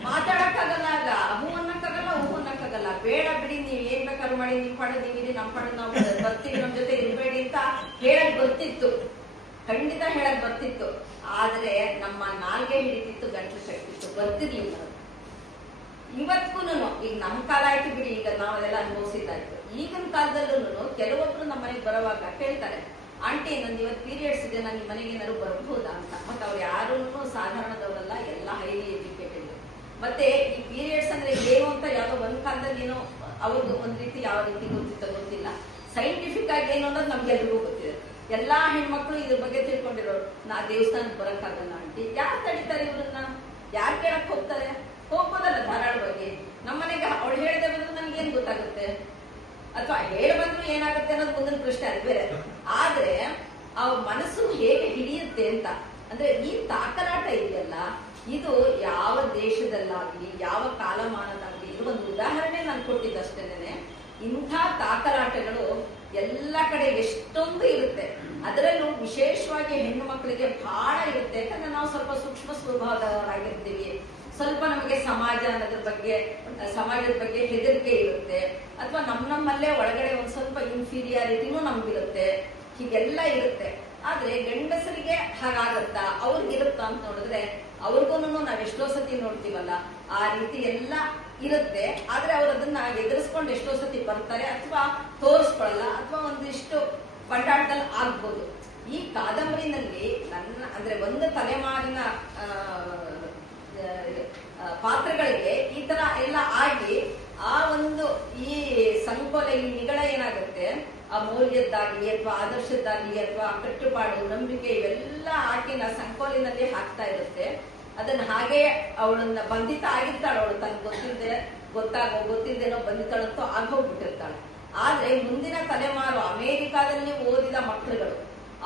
ಮಾತಾಡಕ್ಕಾಗಲ್ಲ. ಆಗ ಹೂ ಅನ್ನಕ್ಕಾಗಲ್ಲ, ಹೂ ಅನ್ನಕ್ಕಾಗಲ್ಲ. ಬೇಡ ಬಿಡಿ, ನೀವ್ ಏನ್ ಬೇಕಾದ್ರು ಮಾಡಿ, ನಿಮ್ ಪಾಡು ನೀವಿರಿ, ನಮ್ ಪಾಡು ನಾವು ಬರ್ತೀವಿ, ನಮ್ ಜೊತೆ ಇರ್ಬೇಡಿ ಅಂತ ಹೇಳಕ್ ಬರ್ತಿತ್ತು, ಖಂಡಿತ ಹೇಳಕ್ ಬರ್ತಿತ್ತು. ಆದ್ರೆ ನಮ್ಮ ನಾಲ್ಗೆ ಹಿಡಿತಿತ್ತು, ಗಂಟಲು ಶಕ್ತಿತ್ತು, ಬರ್ತಿರ್ಲಿಲ್ಲ. ಇವತ್ಕೂನು ಈಗ ನಮ್ ಕಾಲ ಆಯ್ತು ಬಿಡಿ, ಈಗ ನಾವೆಲ್ಲ ಅನುಭವಿಸಿದ್ದಾಯ್ತು. ಈಗಿನ ಕಾಲದಲ್ಲೂ ಕೆಲವೊಬ್ರು ನಮ್ಮ ಮನೆಗೆ ಬರುವಾಗ ಕೇಳ್ತಾರೆ, ಆಂಟಿ ನಂದು ಇವತ್ತು ಪೀರಿಯಡ್ಸ್ ಇದೆ, ನಾನು ಈ ಮನೆಗೆ ಏನಾದ್ರು ಬರಬಹುದಾ ಅಂತ. ಮತ್ತೆ ಅವ್ರು ಯಾರೂ ಸಾಧಾರಣದವರಲ್ಲ, ಎಲ್ಲ ಹೈಲಿ ಎಜುಕೇಟೆಡ್. ಮತ್ತೆ ಈ ಪೀರಿಯಡ್ಸ್ ಅಂದ್ರೆ ಏನು ಅಂತ ಯಾವ್ದೋ ಒಂದ್ ಕಾಲದಲ್ಲಿ ಏನೋ ಅವ್ರದ್ದು ಒಂದ್ ರೀತಿ ಯಾವ ರೀತಿ ಗೊತ್ತಿಲ್ಲ. ಸೈಂಟಿಫಿಕ್ ಆಗಿ ಏನು ಅನ್ನೋದು ನಮ್ಗೆಲ್ರಿಗೂ ಗೊತ್ತಿದೆ. ಎಲ್ಲಾ ಹೆಣ್ಮಕ್ಳು ಇದ್ರ ಬಗ್ಗೆ ತಿಳ್ಕೊಂಡಿರೋರು. ನಾ ದೇವಸ್ಥಾನಕ್ಕೆ ಬರಕ್ಕಾಗಲ್ಲ ಆಂಟಿ, ಯಾರು ತಡೀತಾರೆ ಇವ್ರನ್ನ, ಯಾರು ಕೇಳಕ್ ಹೋಗ್ತಾರೆ? ಹೋಗ್ಬೋದಲ್ಲ ಧಾರಾಳವಾಗಿ. ನಮ್ಮನೆಗೆ ಅವಳು ಹೇಳದೆ ಬಂದ್ರೆ ನನ್ಗೆ ಏನ್ ಗೊತ್ತಾಗುತ್ತೆ, ಅಥವಾ ಹೇಳ ಬಂದ್ರು ಏನಾಗುತ್ತೆ ಅನ್ನೋದು ಮುಂದಿನ ಪ್ರಶ್ನೆ, ಅದು ಬೇರೆ. ಆದ್ರೆ ಅವ್ರ ಮನಸ್ಸು ಹೇಗೆ ಹಿಡಿಯುತ್ತೆ ಅಂತ, ಅಂದ್ರೆ ಈ ತಾಕಲಾಟ ಇದೆಯಲ್ಲ, ಇದು ಯಾವ ದೇಶದಲ್ಲಾಗ್ಲಿ ಯಾವ ಕಾಲಮಾನದಾಗ್ಲಿ, ಇದು ಒಂದು ಉದಾಹರಣೆ ನಾನು ಕೊಟ್ಟಿದ್ದಷ್ಟೇನೆ. ಇಂಥ ತಾಕಲಾಟಗಳು ಎಲ್ಲ ಕಡೆ ಎಷ್ಟೊಂದು ಇರುತ್ತೆ. ಅದರಲ್ಲೂ ವಿಶೇಷವಾಗಿ ಹೆಣ್ಣು ಮಕ್ಕಳಿಗೆ ಬಹಳ ಇರುತ್ತೆ. ಯಾಕಂದ್ರೆ ನಾವು ಸ್ವಲ್ಪ ಸೂಕ್ಷ್ಮ ಸ್ವಭಾವದವರಾಗಿರ್ತೀವಿ. ಸ್ವಲ್ಪ ನಮಗೆ ಸಮಾಜದ ಬಗ್ಗೆ ಹೆದರಿಕೆ ಇರುತ್ತೆ, ಅಥವಾ ನಮ್ಮಲ್ಲೇ ಒಳಗಡೆ ಒಂದ್ ಸ್ವಲ್ಪ ಇನ್ಫೀರಿಯಾರಿಟಿನೂ ನಮ್ಗಿರುತ್ತೆ. ಹೀಗೆಲ್ಲ ಇರುತ್ತೆ. ಆದ್ರೆ ಗಂಡಸರಿಗೆ ಹಾಗಾಗತ್ತಾ, ಅವ್ರಿಗಿರುತ್ತಾ ಅಂತ ನೋಡಿದ್ರೆ ಅವ್ರಿಗೂ ನಾವ್ ಎಷ್ಟೋ ಸತಿ ನೋಡ್ತೀವಲ್ಲ, ಆ ರೀತಿ ಎಲ್ಲ ಇರುತ್ತೆ. ಆದ್ರೆ ಅವ್ರು ಅದನ್ನ ಎದುರಿಸ್ಕೊಂಡು ಎಷ್ಟೋ ಸತಿ ಬರ್ತಾರೆ, ಅಥವಾ ತೋರಿಸ್ಕೊಳ್ಳಲ್ಲ, ಅಥವಾ ಒಂದಿಷ್ಟು ಪಂಟಾಟದಲ್ಲಿ ಆಗ್ಬೋದು. ಈ ಕಾದಂಬರಿನಲ್ಲಿ ಅಂದ್ರೆ ಒಂದು ತಲೆಮಾರಿನ ಪಾತ್ರಗಳಿಗೆ ಈ ತರ ಎಲ್ಲ ಆಗಿ ಆ ಒಂದು ಈ ಸಂಕೋಲ, ಈ ನಿಗಳ ಏನಾಗುತ್ತೆ, ಆ ಮೌಲ್ಯದ್ದಾಗ್ಲಿ ಅಥವಾ ಆದರ್ಶದ್ದಾಗ್ಲಿ ಅಥವಾ ಕಟ್ಟುಪಾಡು, ನಂಬಿಕೆ ಇವೆಲ್ಲ ಆಕೆನ ಸಂಕೋಲಿನಲ್ಲಿ ಹಾಕ್ತಾ ಇರುತ್ತೆ. ಅದನ್ನ ಹಾಗೆ ಅವಳನ್ನ ಬಂಧಿತ ಆಗಿರ್ತಾಳೆ. ಅವಳು ತನಗೆ ಗೊತ್ತಿಲ್ದೇನೋ ಬಂಧಿತಾಳಂತೂ ಆಗೋಗ್ಬಿಟ್ಟಿರ್ತಾಳೆ. ಆದ್ರೆ ಮುಂದಿನ ತಲೆಮಾರು ಅಮೆರಿಕಾದಲ್ಲಿ ಓದಿದ ಮಕ್ಕಳುಗಳು,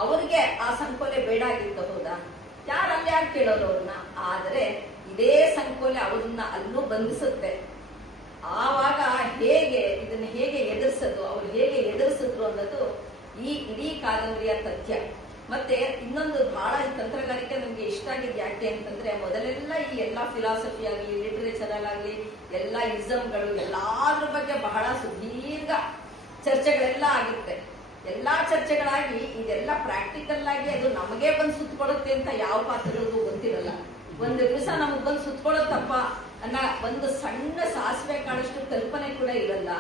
ಅವ್ರಿಗೆ ಆ ಸಂಕೋಲೆ ಬೇಡ ಆಗಿತ್ತು. ಹೌದಾ? ಯಾರಲ್ಲಿ ಯಾರು ಕೇಳೋರು ಅವ್ರನ್ನ? ಆದ್ರೆ ಇದೇ ಸಂಕೋಲೆ ಅವ್ರನ್ನ ಅಲ್ಲೂ ಬಂಧಿಸುತ್ತೆ. ಆವಾಗ ಇದನ್ನ ಹೇಗೆ ಎದುರಿಸೋದು, ಅವ್ರು ಹೇಗೆ ಎದುರಿಸಿದ್ರು ಅನ್ನೋದು ಈ ಇಡೀ ಕಾದಂಬರಿಯ ತಥ್ಯ. ಮತ್ತೆ ಇನ್ನೊಂದು ಬಹಳ ತಂತ್ರಗಾರಿಕೆ ನಮ್ಗೆ ಇಷ್ಟ ಆಗಿದ್ದು ಯಾಕೆ ಅಂತಂದ್ರೆ, ಮೊದಲೆಲ್ಲ ಈ ಎಲ್ಲಾ ಫಿಲಾಸಫಿ ಆಗಲಿ, ಲಿಟರೇಚರ್ ಆಗಲಿ, ಎಲ್ಲಾ ಇಸಮ್ಗಳು ಎಲ್ಲಾದ್ರ ಬಗ್ಗೆ ಬಹಳ ಸುದೀರ್ಘ ಚರ್ಚೆಗಳೆಲ್ಲ ಆಗುತ್ತೆ. ಎಲ್ಲಾ ಚರ್ಚೆಗಳಾಗಿ ಇದೆಲ್ಲ ಪ್ರಾಕ್ಟಿಕಲ್ ಆಗಿ ಅದು ನಮಗೆ ಬಂದು ಸುತ್ತಕೊಡುತ್ತೆ ಅಂತ ಯಾವ ಪಾತ್ರಗಳಿಗೂ ಗೊತ್ತಿರಲ್ಲ. ಒಂದು ದಿವಸ ನಮಗ್ ಬಂದು ಸುತ್ತಕೊಳ್ಳೋದಪ್ಪ ಅನ್ನೋ ಒಂದು ಸಣ್ಣ ಸಾಸಿವೆ ಕಾಳಷ್ಟು ಕಲ್ಪನೆ ಕೂಡ ಇರಲ್ಲ.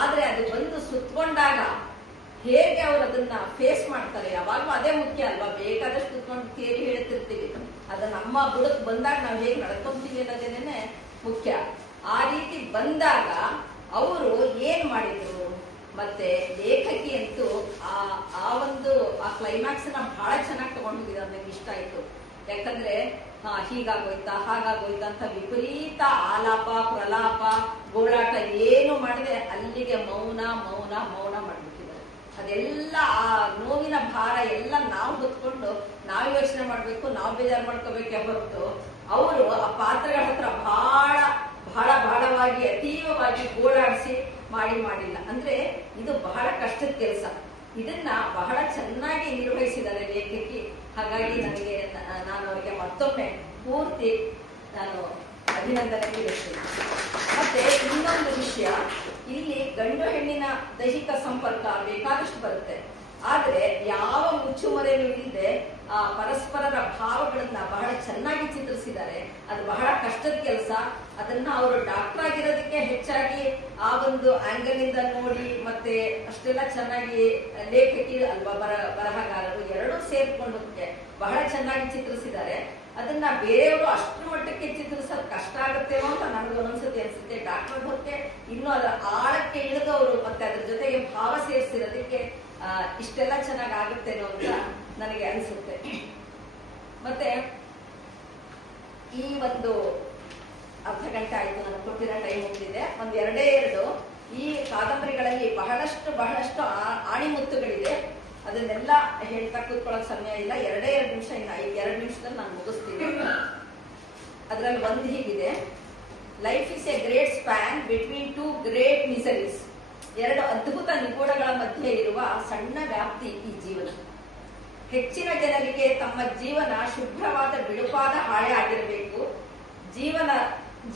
ಆದ್ರೆ ಅದು ಬಂದು ಸುತ್ತಕೊಂಡಾಗ ಹೇಗೆ ಅವ್ರು ಅದನ್ನ ಫೇಸ್ ಮಾಡ್ತಾರೆ, ಯಾವಾಗ್ಲೂ ಅದೇ ಮುಖ್ಯ ಅಲ್ವಾ? ಬೇಕಾದಷ್ಟು ಸುತ್ತಕೊಂಡು ಥಿಯರಿ ಹೇಳ್ತಿರ್ತೀವಿ, ಅದು ನಮ್ಮ ಬುಡಕ್ ಬಂದಾಗ ನಾವು ಹೇಗೆ ನಡ್ಕೊಂತೀವಿ ಅನ್ನೋದೇನೆ ಮುಖ್ಯ. ಆ ರೀತಿ ಬಂದಾಗ ಅವರು ಏನ್ ಮಾಡಿದ್ರು, ಮತ್ತೆ ಲೇಖಕಿ ಅಂತೂ ಆ ಕ್ಲೈಮ್ಯಾಕ್ಸ್ ನ ಬಹಳ ಚೆನ್ನಾಗಿ ತಗೊಂಡು ಹೋಗಿದ್ದಾರೆ. ನನಗೆ ಇಷ್ಟ ಆಯ್ತು. ಯಾಕಂದ್ರೆ ಹೀಗಾಗೋಯ್ತಾ ಹಾಗಾಗೋಯ್ತಾ ಅಂತ ವಿಪರೀತ ಆಲಾಪ ಪ್ರಲಾಪ ಗೋಳಾಟ ಏನು ಮಾಡದೆ ಅಲ್ಲಿಗೆ ಮೌನ ಮೌನ ಮೌನ ಮಾಡ್ಬಿಟ್ಟಿದ್ದಾರೆ. ಅದೆಲ್ಲ ಆ ನೋವಿನ ಭಾರ ಎಲ್ಲ ನಾವು ಹೊತ್ಕೊಂಡು ನಾವು ಯೋಚನೆ ಮಾಡ್ಬೇಕು, ನಾವು ಬೇಜಾರು ಮಾಡ್ಕೋಬೇಕೆ ಹೊರತು ಅವರು ಆ ಪಾತ್ರಗಳ ಹತ್ರ ಬಹಳ ಬಹಳ ಬಹಳವಾಗಿ ಅತೀವವಾಗಿ ಗೋಳಾಡಿಸಿ ಮಾಡಿಲ್ಲ. ಅಂದ್ರೆ ಇದು ಬಹಳ ಕಷ್ಟದ ಕೆಲಸ. ಇದನ್ನ ಬಹಳ ಚೆನ್ನಾಗಿ ನಿರ್ವಹಿಸಿದ್ದಾರೆ ಲೇಖಕಿ. ಹಾಗಾಗಿ ನಾನು ಅವರಿಗೆ ಮತ್ತೊಮ್ಮೆ ಪೂರ್ತಿ ಅಭಿನಂದನೆ ತಿಳಿಸ್ತೀನಿ. ಮತ್ತೆ ಇನ್ನೊಂದು ವಿಷಯ, ಇಲ್ಲಿ ಗಂಡು ಹೆಣ್ಣಿನ ದೈಹಿಕ ಸಂಪರ್ಕ ಬೇಕಾದಷ್ಟು ಬರುತ್ತೆ. ಆದ್ರೆ ಯಾವ ಮುಚ್ಚುಮರೆನೂ ಇಲ್ಲದೆ ಆ ಪರಸ್ಪರರ ಭಾವಗಳನ್ನ ಬಹಳ ಚೆನ್ನಾಗಿ ಚಿತ್ರಿಸಿದ್ದಾರೆ. ಅದು ಬಹಳ ಕಷ್ಟದ ಕೆಲಸ. ಅದನ್ನ ಅವರು ಡಾಕ್ಟರ್ ಆಗಿರೋದಕ್ಕೆ ಹೆಚ್ಚಾಗಿ ಆ ಒಂದು ಆಂಗಲ್ ಇಂದ ನೋಡಿ, ಮತ್ತೆ ಅಷ್ಟೆಲ್ಲ ಚೆನ್ನಾಗಿ ಲೇಖಕಿ ಅಲ್ವಾ ಬರಹಗಾರರು ಎರಡೂ ಸೇರ್ಕೊಂಡೋದಕ್ಕೆ ಬಹಳ ಚೆನ್ನಾಗಿ ಚಿತ್ರಿಸಿದ್ದಾರೆ. ಅದನ್ನ ಬೇರೆಯವರು ಅಷ್ಟರ ಮಟ್ಟಕ್ಕೆ ಚಿತ್ರಿಸೋದು ಕಷ್ಟ ಆಗುತ್ತೇನೋ ಅಂತ ನನಗೆ ಒಂದೊಂದ್ಸತಿ ಅನ್ಸುತ್ತೆ. ಡಾಕ್ಟರ್ ಹೊರಕ್ಕೆ ಇನ್ನೂ ಅದರ ಆಳಕ್ಕೆ ಇಳಿದವರು ಮತ್ತೆ ಅದ್ರ ಜೊತೆಗೆ ಭಾವ ಸೇರಿಸಿರೋದಕ್ಕೆ ಇಷ್ಟೆಲ್ಲ ಚೆನ್ನಾಗಿ ಆಗುತ್ತೇನೋ ಅಂತ ನನಗೆ ಅನ್ಸುತ್ತೆ. ಮತ್ತೆ ಈ ಒಂದು ಅರ್ಧ ಗಂಟೆ ಆಯ್ತು ನನಗೆ ಕೊಟ್ಟಿರೋ ಟೈಮ್ ಮುಗಿದಿದೆ. ಒಂದು ಎರಡೇ ಈ ಕಾದಂಬರಿಗಳಲ್ಲಿ ಬಹಳಷ್ಟು ಆಣಿಮುತ್ತುಗಳಿದೆ. ಅದನ್ನೆಲ್ಲ ಹೇಳ್ತಾ ಕೂತ್ಕೊಳ್ಳೋಕೆ ಸಮಯ ಇಲ್ಲ. ಎರಡೇ 2 ನಿಮಿಷ, ಇನ್ನು 2 ನಿಮಿಷದಲ್ಲಿ ನಾನು ಮುಗಿಸ್ತೀನಿ. ಅದರಲ್ಲಿ ಒಂದು ಹೀಗಿದೆ: life is a great span between 2 great miseries. 2 ಅದ್ಭುತ ನಿಗೂಢಗಳ ಮಧ್ಯೆ ಇರುವ ಸಣ್ಣ ವ್ಯಾಪ್ತಿ ಈ ಜೀವನ. ಹೆಚ್ಚಿನ ಜನರಿಗೆ ತಮ್ಮ ಜೀವನ ಶುಭ್ರವಾದ ಬಿಳುಪಾದ ಹಾಳೆ ಆಗಿರಬೇಕು.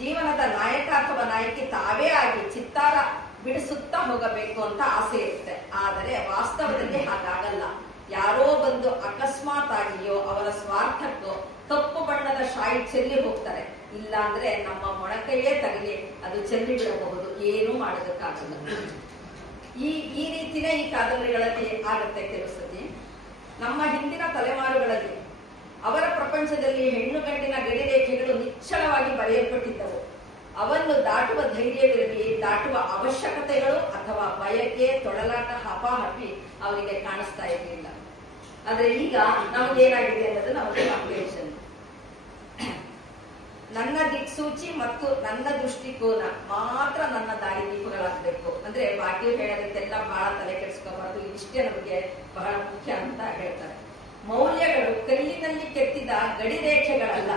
ಜೀವನದ ನಾಯಕ ಅಥವಾ ನಾಯಕಿ ತಾವೇ ಆಗಿ ಚಿತ್ತಾರ ಬಿಡಿಸುತ್ತಾ ಹೋಗಬೇಕು ಅಂತ ಆಸೆ ಇರುತ್ತೆ. ಆದರೆ ವಾಸ್ತವದಲ್ಲಿ ಹಾಗಾಗಲ್ಲ. ಯಾರೋ ಬಂದು ಅಕಸ್ಮಾತ್ ಆಗಿಯೋ ಅವರ ಸ್ವಾರ್ಥಕ್ಕೋ ಕಪ್ಪು ಬಣ್ಣದ ಶಾಯಿ ಚೆಲ್ಲಿ ಹೋಗ್ತಾರೆ. ಇಲ್ಲ ಅಂದ್ರೆ ನಮ್ಮ ಮೊಣಕೈಯೇ ತಗಲಿ ಅದು ಚೆಲ್ಲಿ ಬಿಡಬಹುದು, ಏನೂ ಮಾಡೋದಕ್ಕಾಗಲ್ಲ. ಈ ರೀತಿನೇ ಈ ಕಾದಂಬರಿಗಳಲ್ಲಿ ಆಗುತ್ತೆ ಕೆಲವು ಸತಿ. ನಮ್ಮ ಹಿಂದಿನ ತಲೆಮಾರುಗಳಲ್ಲಿ ಅವರ ಪ್ರಪಂಚದಲ್ಲಿ ಹೆಣ್ಣು ಗಂಡಿನ ಗಡಿರೇಖೆಗಳು ನಿಚ್ಚಳವಾಗಿ ಬರೆಯಲ್ಪಟ್ಟಿದ್ದವು. ಅವನ್ನು ದಾಟುವ ಧೈರ್ಯವಿರಲಿ, ದಾಟುವ ಅವಶ್ಯಕತೆಗಳು ಅಥವಾ ಬಯಕೆ, ತೊಳಲಾಟ, ಹಪಾಹಪಿ ಅವರಿಗೆ ಕಾಣಿಸ್ತಾ ಇರಲಿಲ್ಲ. ಆದ್ರೆ ಈಗ ನಮಗೇನಾಗಿದೆ ಅನ್ನೋದು ನಮಗೆ ಕಾಂಪಿಟೇಷನ್. ನನ್ನ ದಿಕ್ಸೂಚಿ ಮತ್ತು ನನ್ನ ದೃಷ್ಟಿಕೋನ ಮಾತ್ರ ನನ್ನ ದಾರಿದೀಪಗಳಾಗಬೇಕು. ಅಂದ್ರೆ ಬಾಕಿ ಹೇಳೋದಕ್ಕೆಲ್ಲ ಬಹಳ ತಲೆ ಕೆಡಿಸ್ಕೋಬಾರ್ದು, ಇಷ್ಟೇ ನಮಗೆ ಬಹಳ ಮುಖ್ಯ ಅಂತ ಹೇಳ್ತಾರೆ. ಮೌಲ್ಯಗಳು ಕಲ್ಲಿನಲ್ಲಿ ಕೆತ್ತಿದ ಗಡಿರೇಖೆಗಳಲ್ಲ,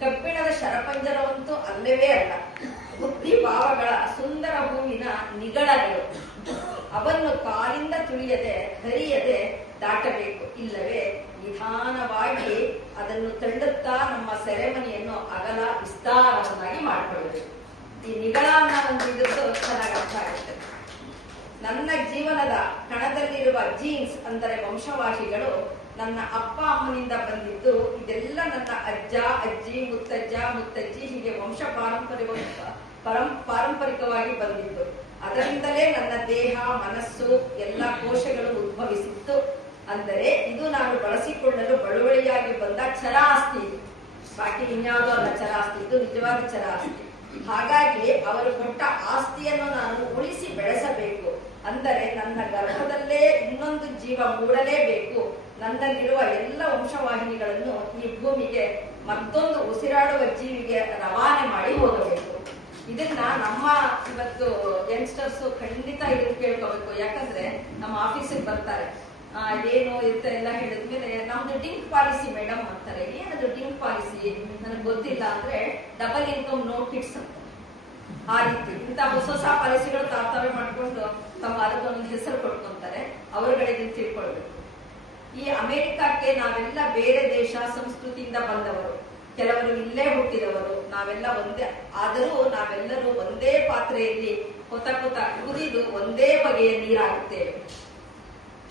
ಕಬ್ಬಿಣದ ಶರಪಂಜರವಂತೂ ಅಲ್ಲವೇ ಅಲ್ಲ. ಬುದ್ಧಿ ಭಾವಗಳ ಸುಂದರ ಹೂವಿನ ನಿಗಳಗಳು. ಅವನ್ನು ಕಾಲಿಂದ ತುಳಿಯದೆ ಹರಿಯದೆ ದಾಟಬೇಕು. ಇಲ್ಲವೇ ನಿಧಾನವಾಗಿ ಅದನ್ನು ತಳ್ಳುತ್ತಾ ನಮ್ಮ ಸೆರೆಮನಿಯನ್ನು ಅಗಲ ವಿಸ್ತಾರವನ್ನಾಗಿ ಮಾಡಿಕೊಳ್ಳಬೇಕು. ಈ ನಿಗಳ ಅನ್ನೋ ಒಂದು ಇದ್ರದ್ದು ಚೆನ್ನಾಗಿ ಅರ್ಥ ಆಗುತ್ತೆ. ನನ್ನ ಜೀವನದ ಕಣದಲ್ಲಿರುವ ಜೀನ್ಸ್ ಅಂದರೆ ವಂಶವಾಹಿಗಳು ನನ್ನ ಅಪ್ಪ ಅಮ್ಮನಿಂದ ಬಂದಿದ್ದು. ಇದೆಲ್ಲ ನನ್ನ ಅಜ್ಜ ಅಜ್ಜಿ ಮುತ್ತಜ್ಜ ಮುತ್ತಜ್ಜಿ ಹೀಗೆ ವಂಶ ಪಾರಂಪರಿಕವಾಗಿ ಬಂದಿದ್ದು. ಅದರಿಂದಲೇ ನನ್ನ ದೇಹ ಮನಸ್ಸು ಎಲ್ಲ ಕೋಶಗಳು ಉದ್ಭವಿಸಿತ್ತು. ಅಂದರೆ ಇದು ನಾನು ಬಳಸಿಕೊಳ್ಳಲು ಬಳುವಳಿಯಾಗಿ ಬಂದ ಚರ ಆಸ್ತಿ. ಬಾಕಿ ಇನ್ಯಾವುದೋ ಅಲ್ಲ ಚರ ಆಸ್ತಿ, ಇದು ನಿಜವಾದ ಚರ ಆಸ್ತಿ. ಹಾಗಾಗಿ ಅವರು ಕೊಟ್ಟ ಆಸ್ತಿಯನ್ನು ನಾನು ಉಳಿಸಿ ಬೆಳೆಸಬೇಕು. ಅಂದರೆ ನನ್ನ ಗರ್ಭದಲ್ಲೇ ಇನ್ನೊಂದು ಜೀವ ಮೂಡಲೇಬೇಕು. ನನ್ನಲ್ಲಿರುವ ಎಲ್ಲ ವಂಶವಾಹಿನಿಗಳನ್ನು ಈ ಭೂಮಿಗೆ ಮತ್ತೊಂದು ಉಸಿರಾಡುವ ಜೀವಿಗೆ ರವಾನೆ ಮಾಡಿ ಹೋಗಬೇಕು. ಇದನ್ನ ನಮ್ಮ ಇವತ್ತು ಯಂಗ್ಸ್ಟರ್ಸ್ ಖಂಡಿತ ಇದನ್ನು ಕೇಳ್ಕೋಬೇಕು. ಯಾಕಂದ್ರೆ ನಮ್ಮ ಆಫೀಸಿಗೆ ಬರ್ತಾರೆ, ಏನು ಇರ್ತ ಎಲ್ಲ ಹೇಳಿದ್ಮೇಲೆ ನಮ್ದು ಡಿಂಕ್ ಪಾಲಿಸಿ ಮೇಡಮ್ ಅಂತಾರೆ. ಏನದು ಡಿಂಕ್ ಪಾಲಿಸಿ ನನಗೆ ಗೊತ್ತಿಲ್ಲ ಅಂದ್ರೆ ಡಬಲ್ ಇನ್ಕಮ್ ನೋ ಕಿಡ್ಸ್ ಅಂತ. ಆ ರೀತಿ ಇಂಥ ಹೊಸ ಪಾಲಿಸಿಗಳು ತಾವೇ ಮಾಡ್ಕೊಂಡು ತಮ್ಮ ಅದಕ್ಕೊಂದು ಹೆಸರು ಕೊಟ್ಕೊಂತಾರೆ. ಅವರುಗಳೇ ಇದನ್ನು ತಿಳ್ಕೊಳ್ಬೇಕು. ಈ ಅಮೆರಿಕಕ್ಕೆ ನಾವೆಲ್ಲ ಬೇರೆ ದೇಶ ಸಂಸ್ಕೃತಿಯಿಂದ ಬಂದವರು, ಕೆಲವರು ಇಲ್ಲೇ ಹುಟ್ಟಿದವರು. ನಾವೆಲ್ಲ ಒಂದೇ, ಆದರೂ ನಾವೆಲ್ಲರೂ ಒಂದೇ ಪಾತ್ರೆಯಲ್ಲಿ ಕೊತ ಕುದಿದು ಒಂದೇ ಬಗೆಯ ನೀರಾಗುತ್ತೇವೆ.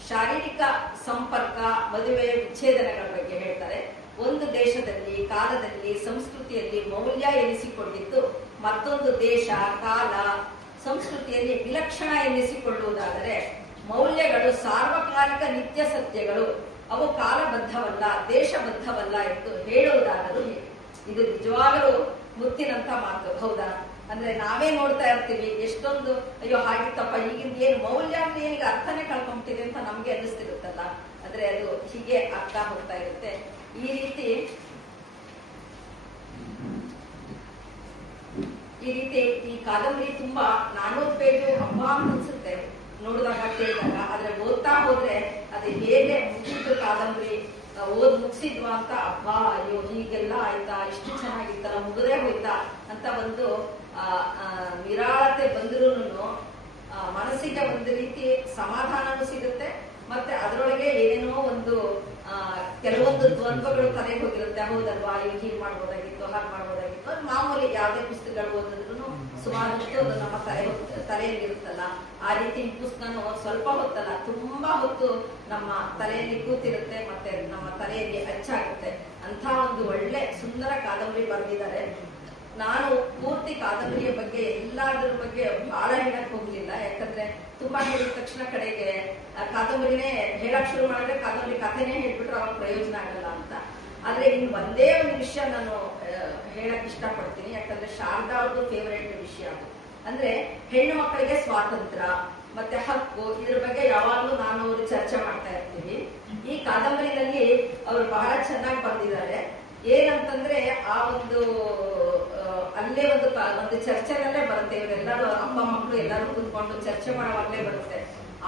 ಶಾರೀರಿಕ ಸಂಪರ್ಕ, ಮದುವೆ, ವಿಚ್ಛೇದನಗಳ ಬಗ್ಗೆ ಹೇಳ್ತಾರೆ. ಒಂದು ದೇಶದಲ್ಲಿ, ಕಾಲದಲ್ಲಿ, ಸಂಸ್ಕೃತಿಯಲ್ಲಿ ಮೌಲ್ಯ ಎನಿಸಿಕೊಂಡಿದ್ದು ಮತ್ತೊಂದು ದೇಶ, ಕಾಲ, ಸಂಸ್ಕೃತಿಯಲ್ಲಿ ವಿಲಕ್ಷಣ ಎನ್ನಿಸಿಕೊಳ್ಳುವುದಾದರೆ ಮೌಲ್ಯಗಳು ಸಾರ್ವಕಾಲಿಕ ನಿತ್ಯ ಸತ್ಯಗಳು. ಅವು ಕಾಲಬದ್ಧವಲ್ಲ, ದೇಶಬದ್ಧವಲ್ಲ ಎಂದು ಹೇಳುವುದಾದರೂ ಇದು ನಿಜವಾಗಲೂ ಮುತ್ತಿನಂತ ಮಾತು. ಹೌದಾ? ಅಂದ್ರೆ ನಾವೇ ನೋಡ್ತಾ ಇರ್ತೀವಿ ಎಷ್ಟೊಂದು ಅಯ್ಯೋ ಹಾಗಿತ್ತಪ್ಪ, ಈಗಿಂದ ಏನು ಮೌಲ್ಯ ಅಂದ್ರೆ ಏನಿಗೆ ಅರ್ಥನೇ ಕಳ್ಕೊಂಬಿಟ್ಟಿದೆ ಅಂತ ನಮ್ಗೆ ಅನ್ನಿಸ್ತಿರುತ್ತಲ್ಲ. ಆದ್ರೆ ಅದು ಹೀಗೆ ಆಗ್ತಾ ಹೋಗ್ತಾ ಇರುತ್ತೆ. ಈ ರೀತಿ ಈ ಕಾದಂಬರಿ ತುಂಬಾ 400 ಪೇಜು ಹಬ್ಬ ಅನ್ಸುತ್ತೆ ನೋಡಿದಾಗ, ಕೇಳಿದಾಗ. ಆದ್ರೆ ಓದ್ತಾ ಹೋದ್ರೆ ಅದು ಹೇಗೆ ಮುಗಿತು ಕಾದಂಬರಿ, ಓದ್ ಮುಗಿಸಿದ್ವಾ ಅಂತ ಅಬ್ಬಾ ಅಯ್ಯೋ ಹೀಗೆಲ್ಲ ಆಯ್ತಾ, ಇಷ್ಟು ಚೆನ್ನಾಗಿತ್ತಲ್ಲ, ಮುಗದೇ ಹೋಯ್ತಾ ಅಂತ ಒಂದು ನಿರಾಳತೆ ಬಂದ್ರೂ ಮನಸ್ಸಿಗೆ ಒಂದು ರೀತಿ ಸಮಾಧಾನನೂ ಸಿಗುತ್ತೆ. ಮತ್ತೆ ಅದರೊಳಗೆ ಏನೇನೋ ಒಂದು ಕೆಲವೊಂದು ದ್ವಂದ್ವಗಳು ತಲೆಗೆ ಹೋಗಿರುತ್ತೆ. ಹೌದಲ್ವಾ, ಇವ್ ಹೀಗ್ ಮಾಡ್ಬೋದಾಗಿತ್ತು, ಹಾಗೆ ಮಾಡ್ಬೋದಾಗಿತ್ತು. ಅದು ಮಾಮೂಲಿ ಯಾವುದೇ ಪುಸ್ತಕಗಳು ಓದಿದ್ರು ಸುಮಾರು ಹೊತ್ತು ಅದು ನಮ್ಮ ತಲೆಯಲ್ಲಿ ಇರುತ್ತಲ್ಲ. ಆ ರೀತಿ ಈ ಪುಸ್ತಕನು ಸ್ವಲ್ಪ ಹೊತ್ತಲ್ಲ, ತುಂಬಾ ಹೊತ್ತು ನಮ್ಮ ತಲೆಯಲ್ಲಿ ಕೂತಿರುತ್ತೆ, ಮತ್ತೆ ನಮ್ಮ ತಲೆಯಲ್ಲಿ ಅಚ್ಚಾಗುತ್ತೆ. ಅಂತ ಒಂದು ಒಳ್ಳೆ ಸುಂದರ ಕಾದಂಬರಿ ಬರೆದಿದ್ದಾರೆ. ನಾನು ಪೂರ್ತಿ ಕಾದಂಬರಿಯ ಬಗ್ಗೆ ಎಲ್ಲಾದ್ರ ಬಗ್ಗೆ ಬಹಳ ಹೇಳಕ್ ಹೋಗ್ಲಿಲ್ಲ. ಯಾಕಂದ್ರೆ ತುಂಬಾ ಹೇಳಿದ ತಕ್ಷಣ ಕಡೆಗೆ ಕಾದಂಬರಿನೇ ಹೇಳಕ್ ಶುರು ಮಾಡಿದ್ರೆ ಕಾದಂಬರಿ ಕಥೆನೇ ಹೇಳ್ಬಿಟ್ರೆ ಅವಾಗ ಪ್ರಯೋಜನ ಆಗಲ್ಲ ಅಂತ. ಆದ್ರೆ ಇನ್ನು ಒಂದೇ ಒಂದು ವಿಷಯ ನಾನು ಹೇಳಕ್ ಇಷ್ಟಪಡ್ತೀನಿ. ಯಾಕಂದ್ರೆ ಶಾರದಾ ಅವ್ರದ್ದು ಫೇವರೇಟ್ ವಿಷಯ ಅದು. ಅಂದ್ರೆ ಹೆಣ್ಣು ಮಕ್ಕಳಿಗೆ ಸ್ವಾತಂತ್ರ್ಯ ಮತ್ತೆ ಹಕ್ಕು, ಇದ್ರ ಬಗ್ಗೆ ಯಾವಾಗ್ಲೂ ನಾನು ಅವರು ಚರ್ಚೆ ಮಾಡ್ತಾ ಇರ್ತೀವಿ. ಈ ಕಾದಂಬರಿನಲ್ಲಿ ಅವರು ಬಹಳ ಚೆನ್ನಾಗಿ ಬರೆದಿದ್ದಾರೆ. ಏನಂತಂದ್ರೆ ಆ ಒಂದು ಅಲ್ಲೇ ಒಂದು ಚರ್ಚೆನಲ್ಲೇ ಬರುತ್ತೆ. ಇವರೆಲ್ಲರೂ ಅಪ್ಪ ಮಕ್ಕಳು ಎಲ್ಲರೂ ಕುತ್ಕೊಂಡು ಚರ್ಚೆ ಮಾಡುವಾಗಲೇ ಬರುತ್ತೆ.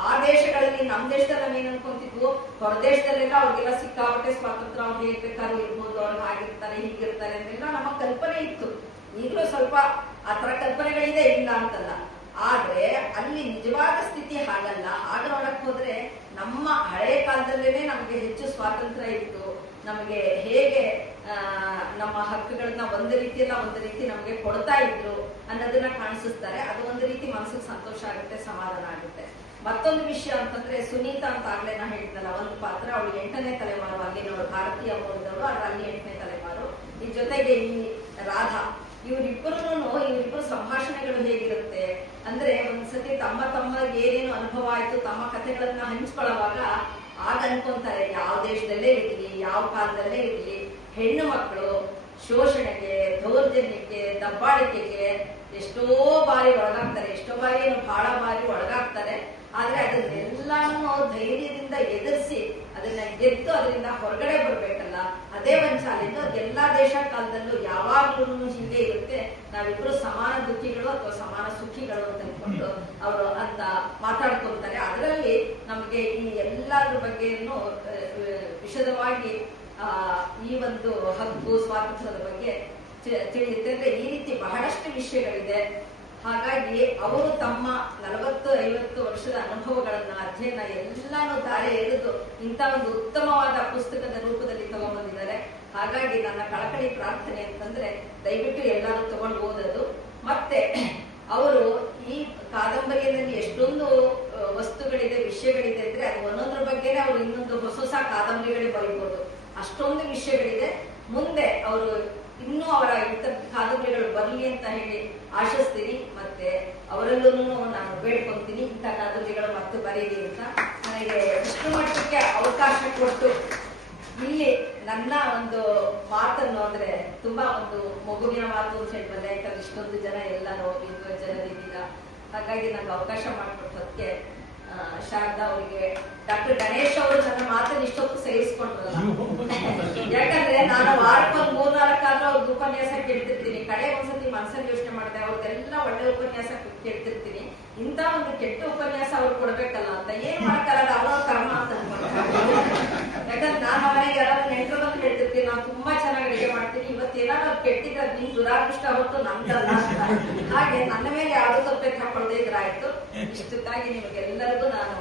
ಆ ದೇಶಗಳಲ್ಲಿ, ನಮ್ಮ ದೇಶದಲ್ಲಿ ನಾವೇನ್ ಅನ್ಕೊಂತಿದ್ವು, ಹೊರ ದೇಶದಲ್ಲೆಲ್ಲ ಅವ್ರಿಗೆಲ್ಲ ಸಿಕ್ಕಾಪಟ್ಟೆ ಸ್ವಾತಂತ್ರ್ಯ, ಅವ್ರು ಹೇಗ್ ಬೇಕಾದ್ರೂ ಇರ್ಬೋದು, ಅವ್ರು ಹಾಗಿರ್ತಾರೆ ಹೀಗಿರ್ತಾರೆ ಅಂತೆಲ್ಲ ನಮ್ಮ ಕಲ್ಪನೆ ಇತ್ತು. ಈಗಲೂ ಸ್ವಲ್ಪ ಆತರ ಕಲ್ಪನೆಗಳಿದೆ, ಇಲ್ಲ ಅಂತಲ್ಲ. ಆದ್ರೆ ಅಲ್ಲಿ ನಿಜವಾದ ಸ್ಥಿತಿ ಹಾಗಲ್ಲ. ಆಗ ನೋಡಕ್ ಹೋದ್ರೆ ನಮ್ಮ ಹಳೆ ಕಾಲದಲ್ಲೇನೆ ನಮ್ಗೆ ಹೆಚ್ಚು ಸ್ವಾತಂತ್ರ್ಯ ಇತ್ತು. ನಮಗೆ ಹೇಗೆ ನಮ್ಮ ಹಕ್ಕುಗಳನ್ನ ಒಂದು ರೀತಿ ನಮ್ಗೆ ಕೊಡ್ತಾ ಇದ್ರು ಅನ್ನೋದನ್ನ ಕಾಣಿಸ್ತಾರೆ. ಅದು ಒಂದು ರೀತಿ ಮನಸ್ಸಿಗೆ ಸಂತೋಷ ಆಗುತ್ತೆ, ಸಮಾಧಾನ ಆಗುತ್ತೆ. ಮತ್ತೊಂದು ವಿಷಯ ಅಂತಂದ್ರೆ ಸುನೀತಾ ಅಂತ ಆಗ್ಲೇ ನಾ ಹೇಳಿದ್ನಲ್ಲ, ಒಂದು ಪಾತ್ರ, ಅವಳು 8ನೇ ತಲೆಮಾರು, ಅಲ್ಲಿ ನೋಡು ಭಾರತೀಯ ಮೂಲದವಳು, ಅಲ್ಲಿ 8ನೇ ತಲೆಮಾರು. ಈ ಜೊತೆಗೆ ಈ ರಾಧಾ, ಇವರಿಬ್ಬರು ಸಂಭಾಷಣೆಗಳು ಹೇಗಿರುತ್ತೆ ಅಂದ್ರೆ, ಒಂದ್ಸತಿ ತಮ್ಮ ಏನೇನು ಅನುಭವ ಆಯ್ತು, ತಮ್ಮ ಕಥೆಗಳನ್ನ ಹಂಚ್ಕೊಳ್ಳುವಾಗ ಆಗ ಅನ್ಕೊಂತಾರೆ, ಯಾವ ದೇಶದಲ್ಲೇ ಇರ್ಲಿ, ಯಾವ ಕಾಲದಲ್ಲೇ ಇರ್ಲಿ, ಹೆಣ್ಣು ಮಕ್ಕಳು ಶೋಷಣೆಗೆ, ದೌರ್ಜನ್ಯಕ್ಕೆ, ದಬ್ಬಾಳಿಕೆಗೆ ಎಷ್ಟೋ ಬಾರಿ ಒಳಗಾಗ್ತಾರೆ. ಎಷ್ಟೋ ಬಾರಿ ಏನು ಬಹಳ ಬಾರಿ ಒಳಗಾಗ್ತಾರೆ. ಆದ್ರೆ ಅದನ್ನೆಲ್ಲಾನು ಧೈರ್ಯದಿಂದ ಎದುರಿಸಿ ಅದನ್ನ ಗೆದ್ದು ಅದರಿಂದ ಹೊರಗಡೆ ಬರ್ಬೇಕಲ್ಲ, ಅದೇ ಒಂದು ಚಾಲೆಂಜ್. ಎಲ್ಲಾ ದೇಶ ಕಾಲದಲ್ಲೂ ಯಾವಾಗ್ಲೂ ಹೀಗೆ ಇರುತ್ತೆ. ನಾವಿಬ್ರು ಸಮಾನ ದುಃಖಿಗಳು ಅಥವಾ ಸಮಾನ ಸುಖಿಗಳು ಅಂತ ಅನ್ಕೊಂಡು ಅವರು ಅಂತ ಮಾತಾಡ್ಕೊಂತಾರೆ. ಅದರಲ್ಲಿ ನಮ್ಗೆ ಈ ಎಲ್ಲಾದ್ರ ಬಗ್ಗೆಯನ್ನು ವಿಶದವಾಗಿ ಈ ಒಂದು ಹಕ್ಕು ಸ್ವಾತಂತ್ರ್ಯದ ಬಗ್ಗೆ ತಿಳಿಯುತ್ತೆ. ಅಂದ್ರೆ ಈ ರೀತಿ ಬಹಳಷ್ಟು ವಿಷಯಗಳಿದೆ. ಹಾಗಾಗಿ ಅವರು ತಮ್ಮ 40-50 ವರ್ಷದ ಅನುಭವಗಳನ್ನ ಅಧ್ಯಯನ ಎಲ್ಲಾನು ದಾರಿ ಎಳೆದು ಇಂಥ ಒಂದು ಉತ್ತಮವಾದ ಪುಸ್ತಕದ ರೂಪದಲ್ಲಿ ತಗೊಂಡ್ಬಂದಿದ್ದಾರೆ. ಹಾಗಾಗಿ ನನ್ನ ಕಳಕಳಿ ಪ್ರಾರ್ಥನೆ ಅಂತಂದ್ರೆ ದಯವಿಟ್ಟು ಎಲ್ಲರೂ ತಗೊಂಡು ಓದೋದು. ಮತ್ತೆ ಅವರು ಈ ಕಾದಂಬರಿಯಲ್ಲಿ ಎಷ್ಟೊಂದು ವಸ್ತುಗಳಿದೆ, ವಿಷಯಗಳಿದೆ ಅಂದ್ರೆ ಅದು ಒಂದೊಂದ್ರ ಬಗ್ಗೆನೇ ಅವರು ಇನ್ನೊಂದು ಹೊಸ ಹೊಸ ಕಾದಂಬರಿಗಳೇ ಬರೀಬಹುದು. ಅಷ್ಟೊಂದು ವಿಷಯಗಳಿದೆ. ಮುಂದೆ ಅವರು ಇನ್ನೂ ಅವರ ಇಂಥ ಕಾದಂಬರಿಗಳು ಬರಲಿ ಅಂತ ಹೇಳಿ ಆಶಿಸ್ತೀನಿ. ಮತ್ತೆ ಅವರಲ್ಲೂ ನಾನು ಬೇಡ್ಕೊಂತೀನಿ ಇಂಥ ಕಾದಂಬರಿಗಳು ಮತ್ತೆ ಬರೀಲಿ ಅಂತ. ನನಗೆ ಇಷ್ಟು ಮಟ್ಟಕ್ಕೆ ಅವಕಾಶ ಕೊಟ್ಟು ಇಲ್ಲಿ ನನ್ನ ಒಂದು ಮಾತನ್ನು ಅಂದ್ರೆ ತುಂಬಾ ಒಂದು ಮಗುವಿನ ಮಾತು ಅಂತ ಹೇಳ್ಬಲ್ಲ. ಯಾಕಂದ್ರೆ ಇಷ್ಟೊಂದು ಜನ ಎಲ್ಲರೂ ಜನರಿದ್ದೀರ. ಹಾಗಾಗಿ ನಂಗೆ ಅವಕಾಶ ಮಾಡಿಕೊಟ್ಟದಕ್ಕೆ ಶಾರದಾ ಅವರಿಗೆ, ಡಾಕ್ಟರ್ ಗಣೇಶ್ ಅವರು ನನ್ನ ಮಾತನ್ನು ಇಷ್ಟೊತ್ತು ಸೇರಿಸ್ಕೊಂಡ್ರಲ್ಲ. ಯಾಕಂದ್ರೆ ನಾನು ವಾರಕ್ಕೊಂದು 3-4 ಆದ್ರೂ ಅವ್ರದ್ದು ಉಪನ್ಯಾಸ ಕೇಳ್ತಿರ್ತೀನಿ. ಕಡೆ ಒಂದ್ಸತಿ ಮನಸ್ಸಲ್ಲಿ ಯೋಚನೆ ಮಾಡಿದೆ, ಅವ್ರದ್ದೆಲ್ಲ ಒಳ್ಳೆ ಉಪನ್ಯಾಸ ಕೇಳ್ತಿರ್ತೀನಿ. ಇಂಥ ಒಂದು ಕೆಟ್ಟ ಉಪನ್ಯಾಸ ಅವ್ರು ಕೊಡ್ಬೇಕಲ್ಲ ಅಂತ. ಏನ್ ಮಾಡ್ತಾರಲ್ಲ ಅವ್ರ ಕರ್ಮ ಅಂತ ಅನ್ಕೊಂಡ್ರೆ. ಯಾಕಂದ್ರೆ ನಾನು ಮನೆಗೆ ಯಾರಾದ್ರೂ ನೆಂಟರು ಬಂದು ಹೇಳ್ತಿರ್ತೀನಿ, ನಾನು ತುಂಬಾ ಚೆನ್ನಾಗಿ ಅಡಿಗೆ ಮಾಡ್ತೀನಿ, ಇವತ್ತೇನಾದ್ರು ಕೆಟ್ಟಿದ್ರೆ ನಿಮ್ ದುರಾದೃಷ್ಟ ಹೊತ್ತು ನಮ್ದಲ್ಲ ಅಂತ. ಹಾಗೆ ನನ್ನ ಮೇಲೆ ಯಾವ್ದು ತಪ್ಪೆ ತಗೊಳ್ದೇ ಇದ್ರಾಯ್ತು. ಇಷ್ಟಕ್ಕಾಗಿ ನಿಮಗೆಲ್ಲರಿಗೂ ನಾನು